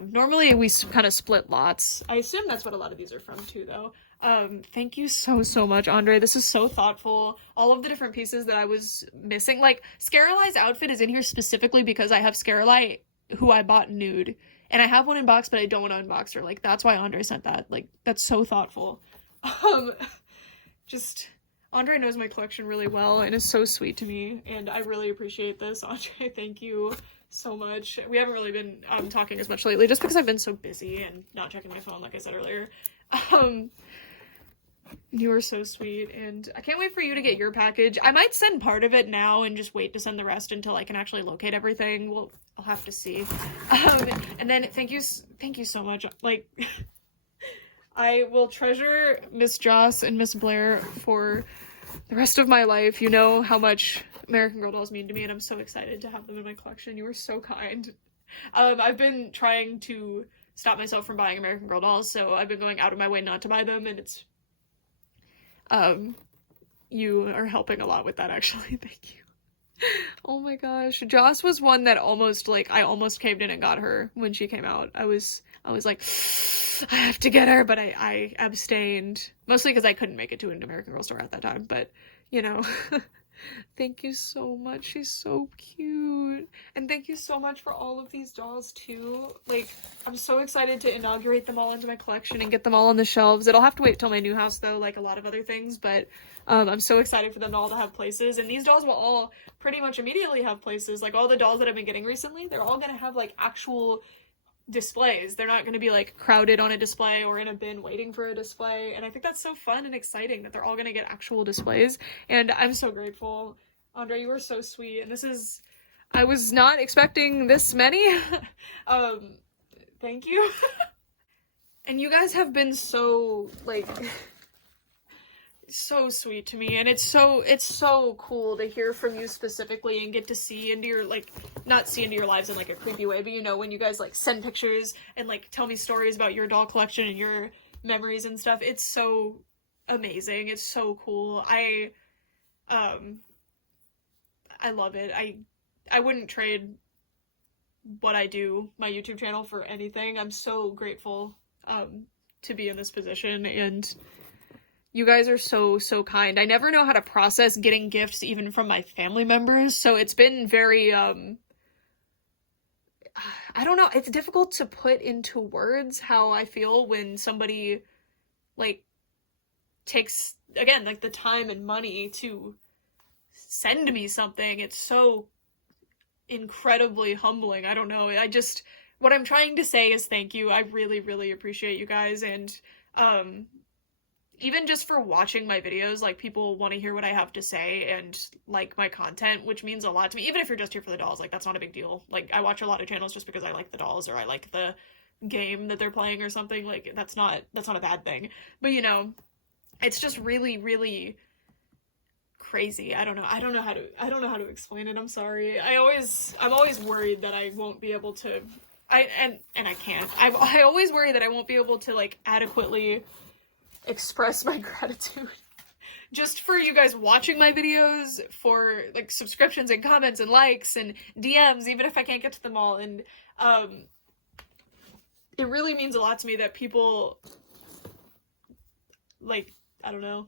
normally we kind of split lots. I assume that's what a lot of these are from too, though. Thank you so much, Andre. This is so thoughtful. All of the different pieces that I was missing, like Scaroli's outfit is in here specifically because I have Scaroli who I bought nude, and I have one in box, but I don't want to unbox her. Like, that's why Andre sent that. Like, that's so thoughtful. Just, Andre knows my collection really well and is so sweet to me, and I really appreciate this. Andre, thank you so much. We haven't really been talking as much lately just because I've been so busy and not checking my phone, like I said earlier. You are so sweet, and I can't wait for you to get your package. I might send part of it now and just wait to send the rest until I can actually locate everything. Well, I'll have to see. And then thank you so much. Like, I will treasure Miss Joss and Miss Blair for the rest of my life. You know how much American Girl dolls mean to me, and I'm so excited to have them in my collection. You were so kind. I've been trying to stop myself from buying American Girl dolls, so I've been going out of my way not to buy them, and it's you are helping a lot with that, actually. Thank you. Oh my gosh. Joss was one that almost, like, I almost caved in and got her when she came out. I was like, I have to get her, but I abstained. Mostly because I couldn't make it to an American Girl store at that time, but, you know. Thank you so much. She's so cute. And thank you so much for all of these dolls, too. Like, I'm so excited to inaugurate them all into my collection and get them all on the shelves. It'll have to wait till my new house, though, like a lot of other things, but I'm so excited for them all to have places. And these dolls will all pretty much immediately have places. Like, all the dolls that I've been getting recently, they're all gonna have, like, actual displays. They're not gonna be, like, crowded on a display or in a bin waiting for a display. And I think that's so fun and exciting that they're all gonna get actual displays. And I'm so grateful. Andre, you were so sweet. And I was not expecting this many. Thank you. And you guys have been so, like, so sweet to me, and it's so cool to hear from you specifically and get to see into your, like, not see into your lives in, like, a creepy way, but, you know, when you guys, like, send pictures and, like, tell me stories about your doll collection and your memories and stuff. It's so amazing. It's so cool. I love it. I wouldn't trade what I do, my YouTube channel, for anything. I'm so grateful to be in this position, and you guys are so kind. I never know how to process getting gifts even from my family members, so it's been very, I don't know, it's difficult to put into words how I feel when somebody, like, takes, again, like, the time and money to send me something. It's so incredibly humbling. I don't know. What I'm trying to say is thank you. I really, really appreciate you guys, and, even just for watching my videos, like, people want to hear what I have to say and like my content, which means a lot to me. Even if you're just here for the dolls, like, that's not a big deal. Like, I watch a lot of channels just because I like the dolls or I like the game that they're playing or something. Like, that's not a bad thing. But, you know, it's just really, really crazy. I don't know how to explain it. I'm sorry. I'm always worried that I won't be able to, and I can't. I always worry that I won't be able to, like, adequately express my gratitude just for you guys watching my videos, for, like, subscriptions and comments and likes and DMs, even if I can't get to them all. And it really means a lot to me that people, like, I don't know.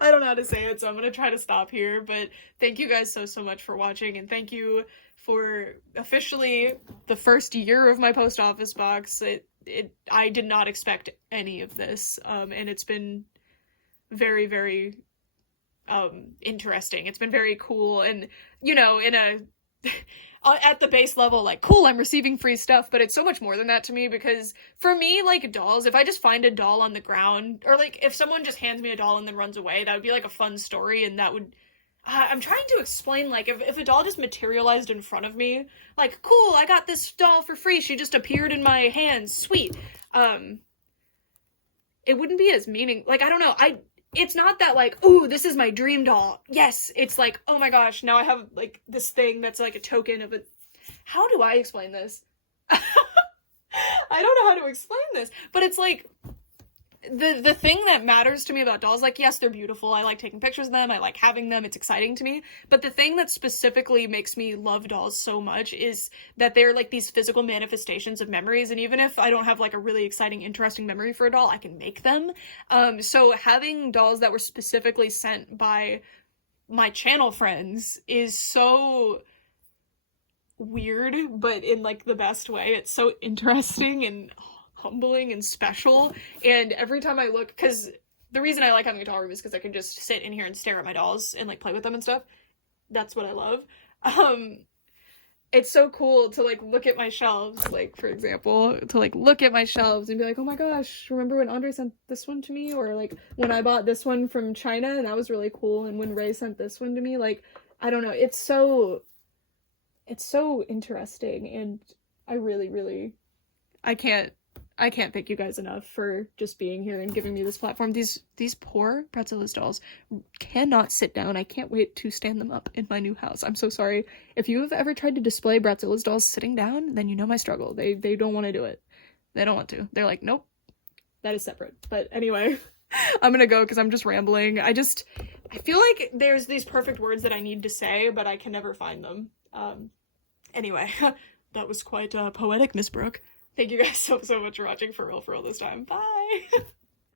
I don't know how to say it, so I'm gonna try to stop here, but thank you guys so much for watching, and thank you for officially the first year of my post office box. I did not expect any of this, and it's been very, very, interesting. It's been very cool, and, you know, in a, at the base level, like, cool, I'm receiving free stuff, but it's so much more than that to me, because for me, like, dolls, if I just find a doll on the ground, or, like, if someone just hands me a doll and then runs away, that would be, like, a fun story, and that would, I'm trying to explain, like, if a doll just materialized in front of me, like, cool, I got this doll for free, she just appeared in my hands, sweet, it wouldn't be as like, I don't know, it's not that, like, ooh, this is my dream doll, yes, it's like, oh my gosh, now I have, like, this thing that's, like, a token of it. How do I explain this? I don't know how to explain this, but it's, like, the thing that matters to me about dolls, like, yes, they're beautiful, I like taking pictures of them, I like having them, it's exciting to me, but the thing that specifically makes me love dolls so much is that they're, like, these physical manifestations of memories, and even if I don't have, like, a really exciting, interesting memory for a doll, I can make them. So having dolls that were specifically sent by my channel friends is so weird, but in, like, the best way. It's so interesting and humbling and special, and every time I look, because the reason I like having a doll room is because I can just sit in here and stare at my dolls and, like, play with them and stuff. That's what I love. it's so cool to like look at my shelves, like for example, to like look at my shelves and be like, oh my gosh, remember when Andre sent this one to me? Or like when I bought this one from China and that was really cool, and when Ray sent this one to me, like, I don't know, it's so interesting, and I really I can't thank you guys enough for just being here and giving me this platform. These poor Bratz dolls cannot sit down. I can't wait to stand them up in my new house. I'm so sorry. If you have ever tried to display Bratz dolls sitting down, then you know my struggle. They don't want to do it. They don't want to. They're like, nope, that is separate. But anyway, I'm gonna go because I'm just rambling. I feel like there's these perfect words that I need to say, but I can never find them. Anyway, that was quite poetic, Miss Brooke. Thank you guys so much for watching, for real this time. Bye!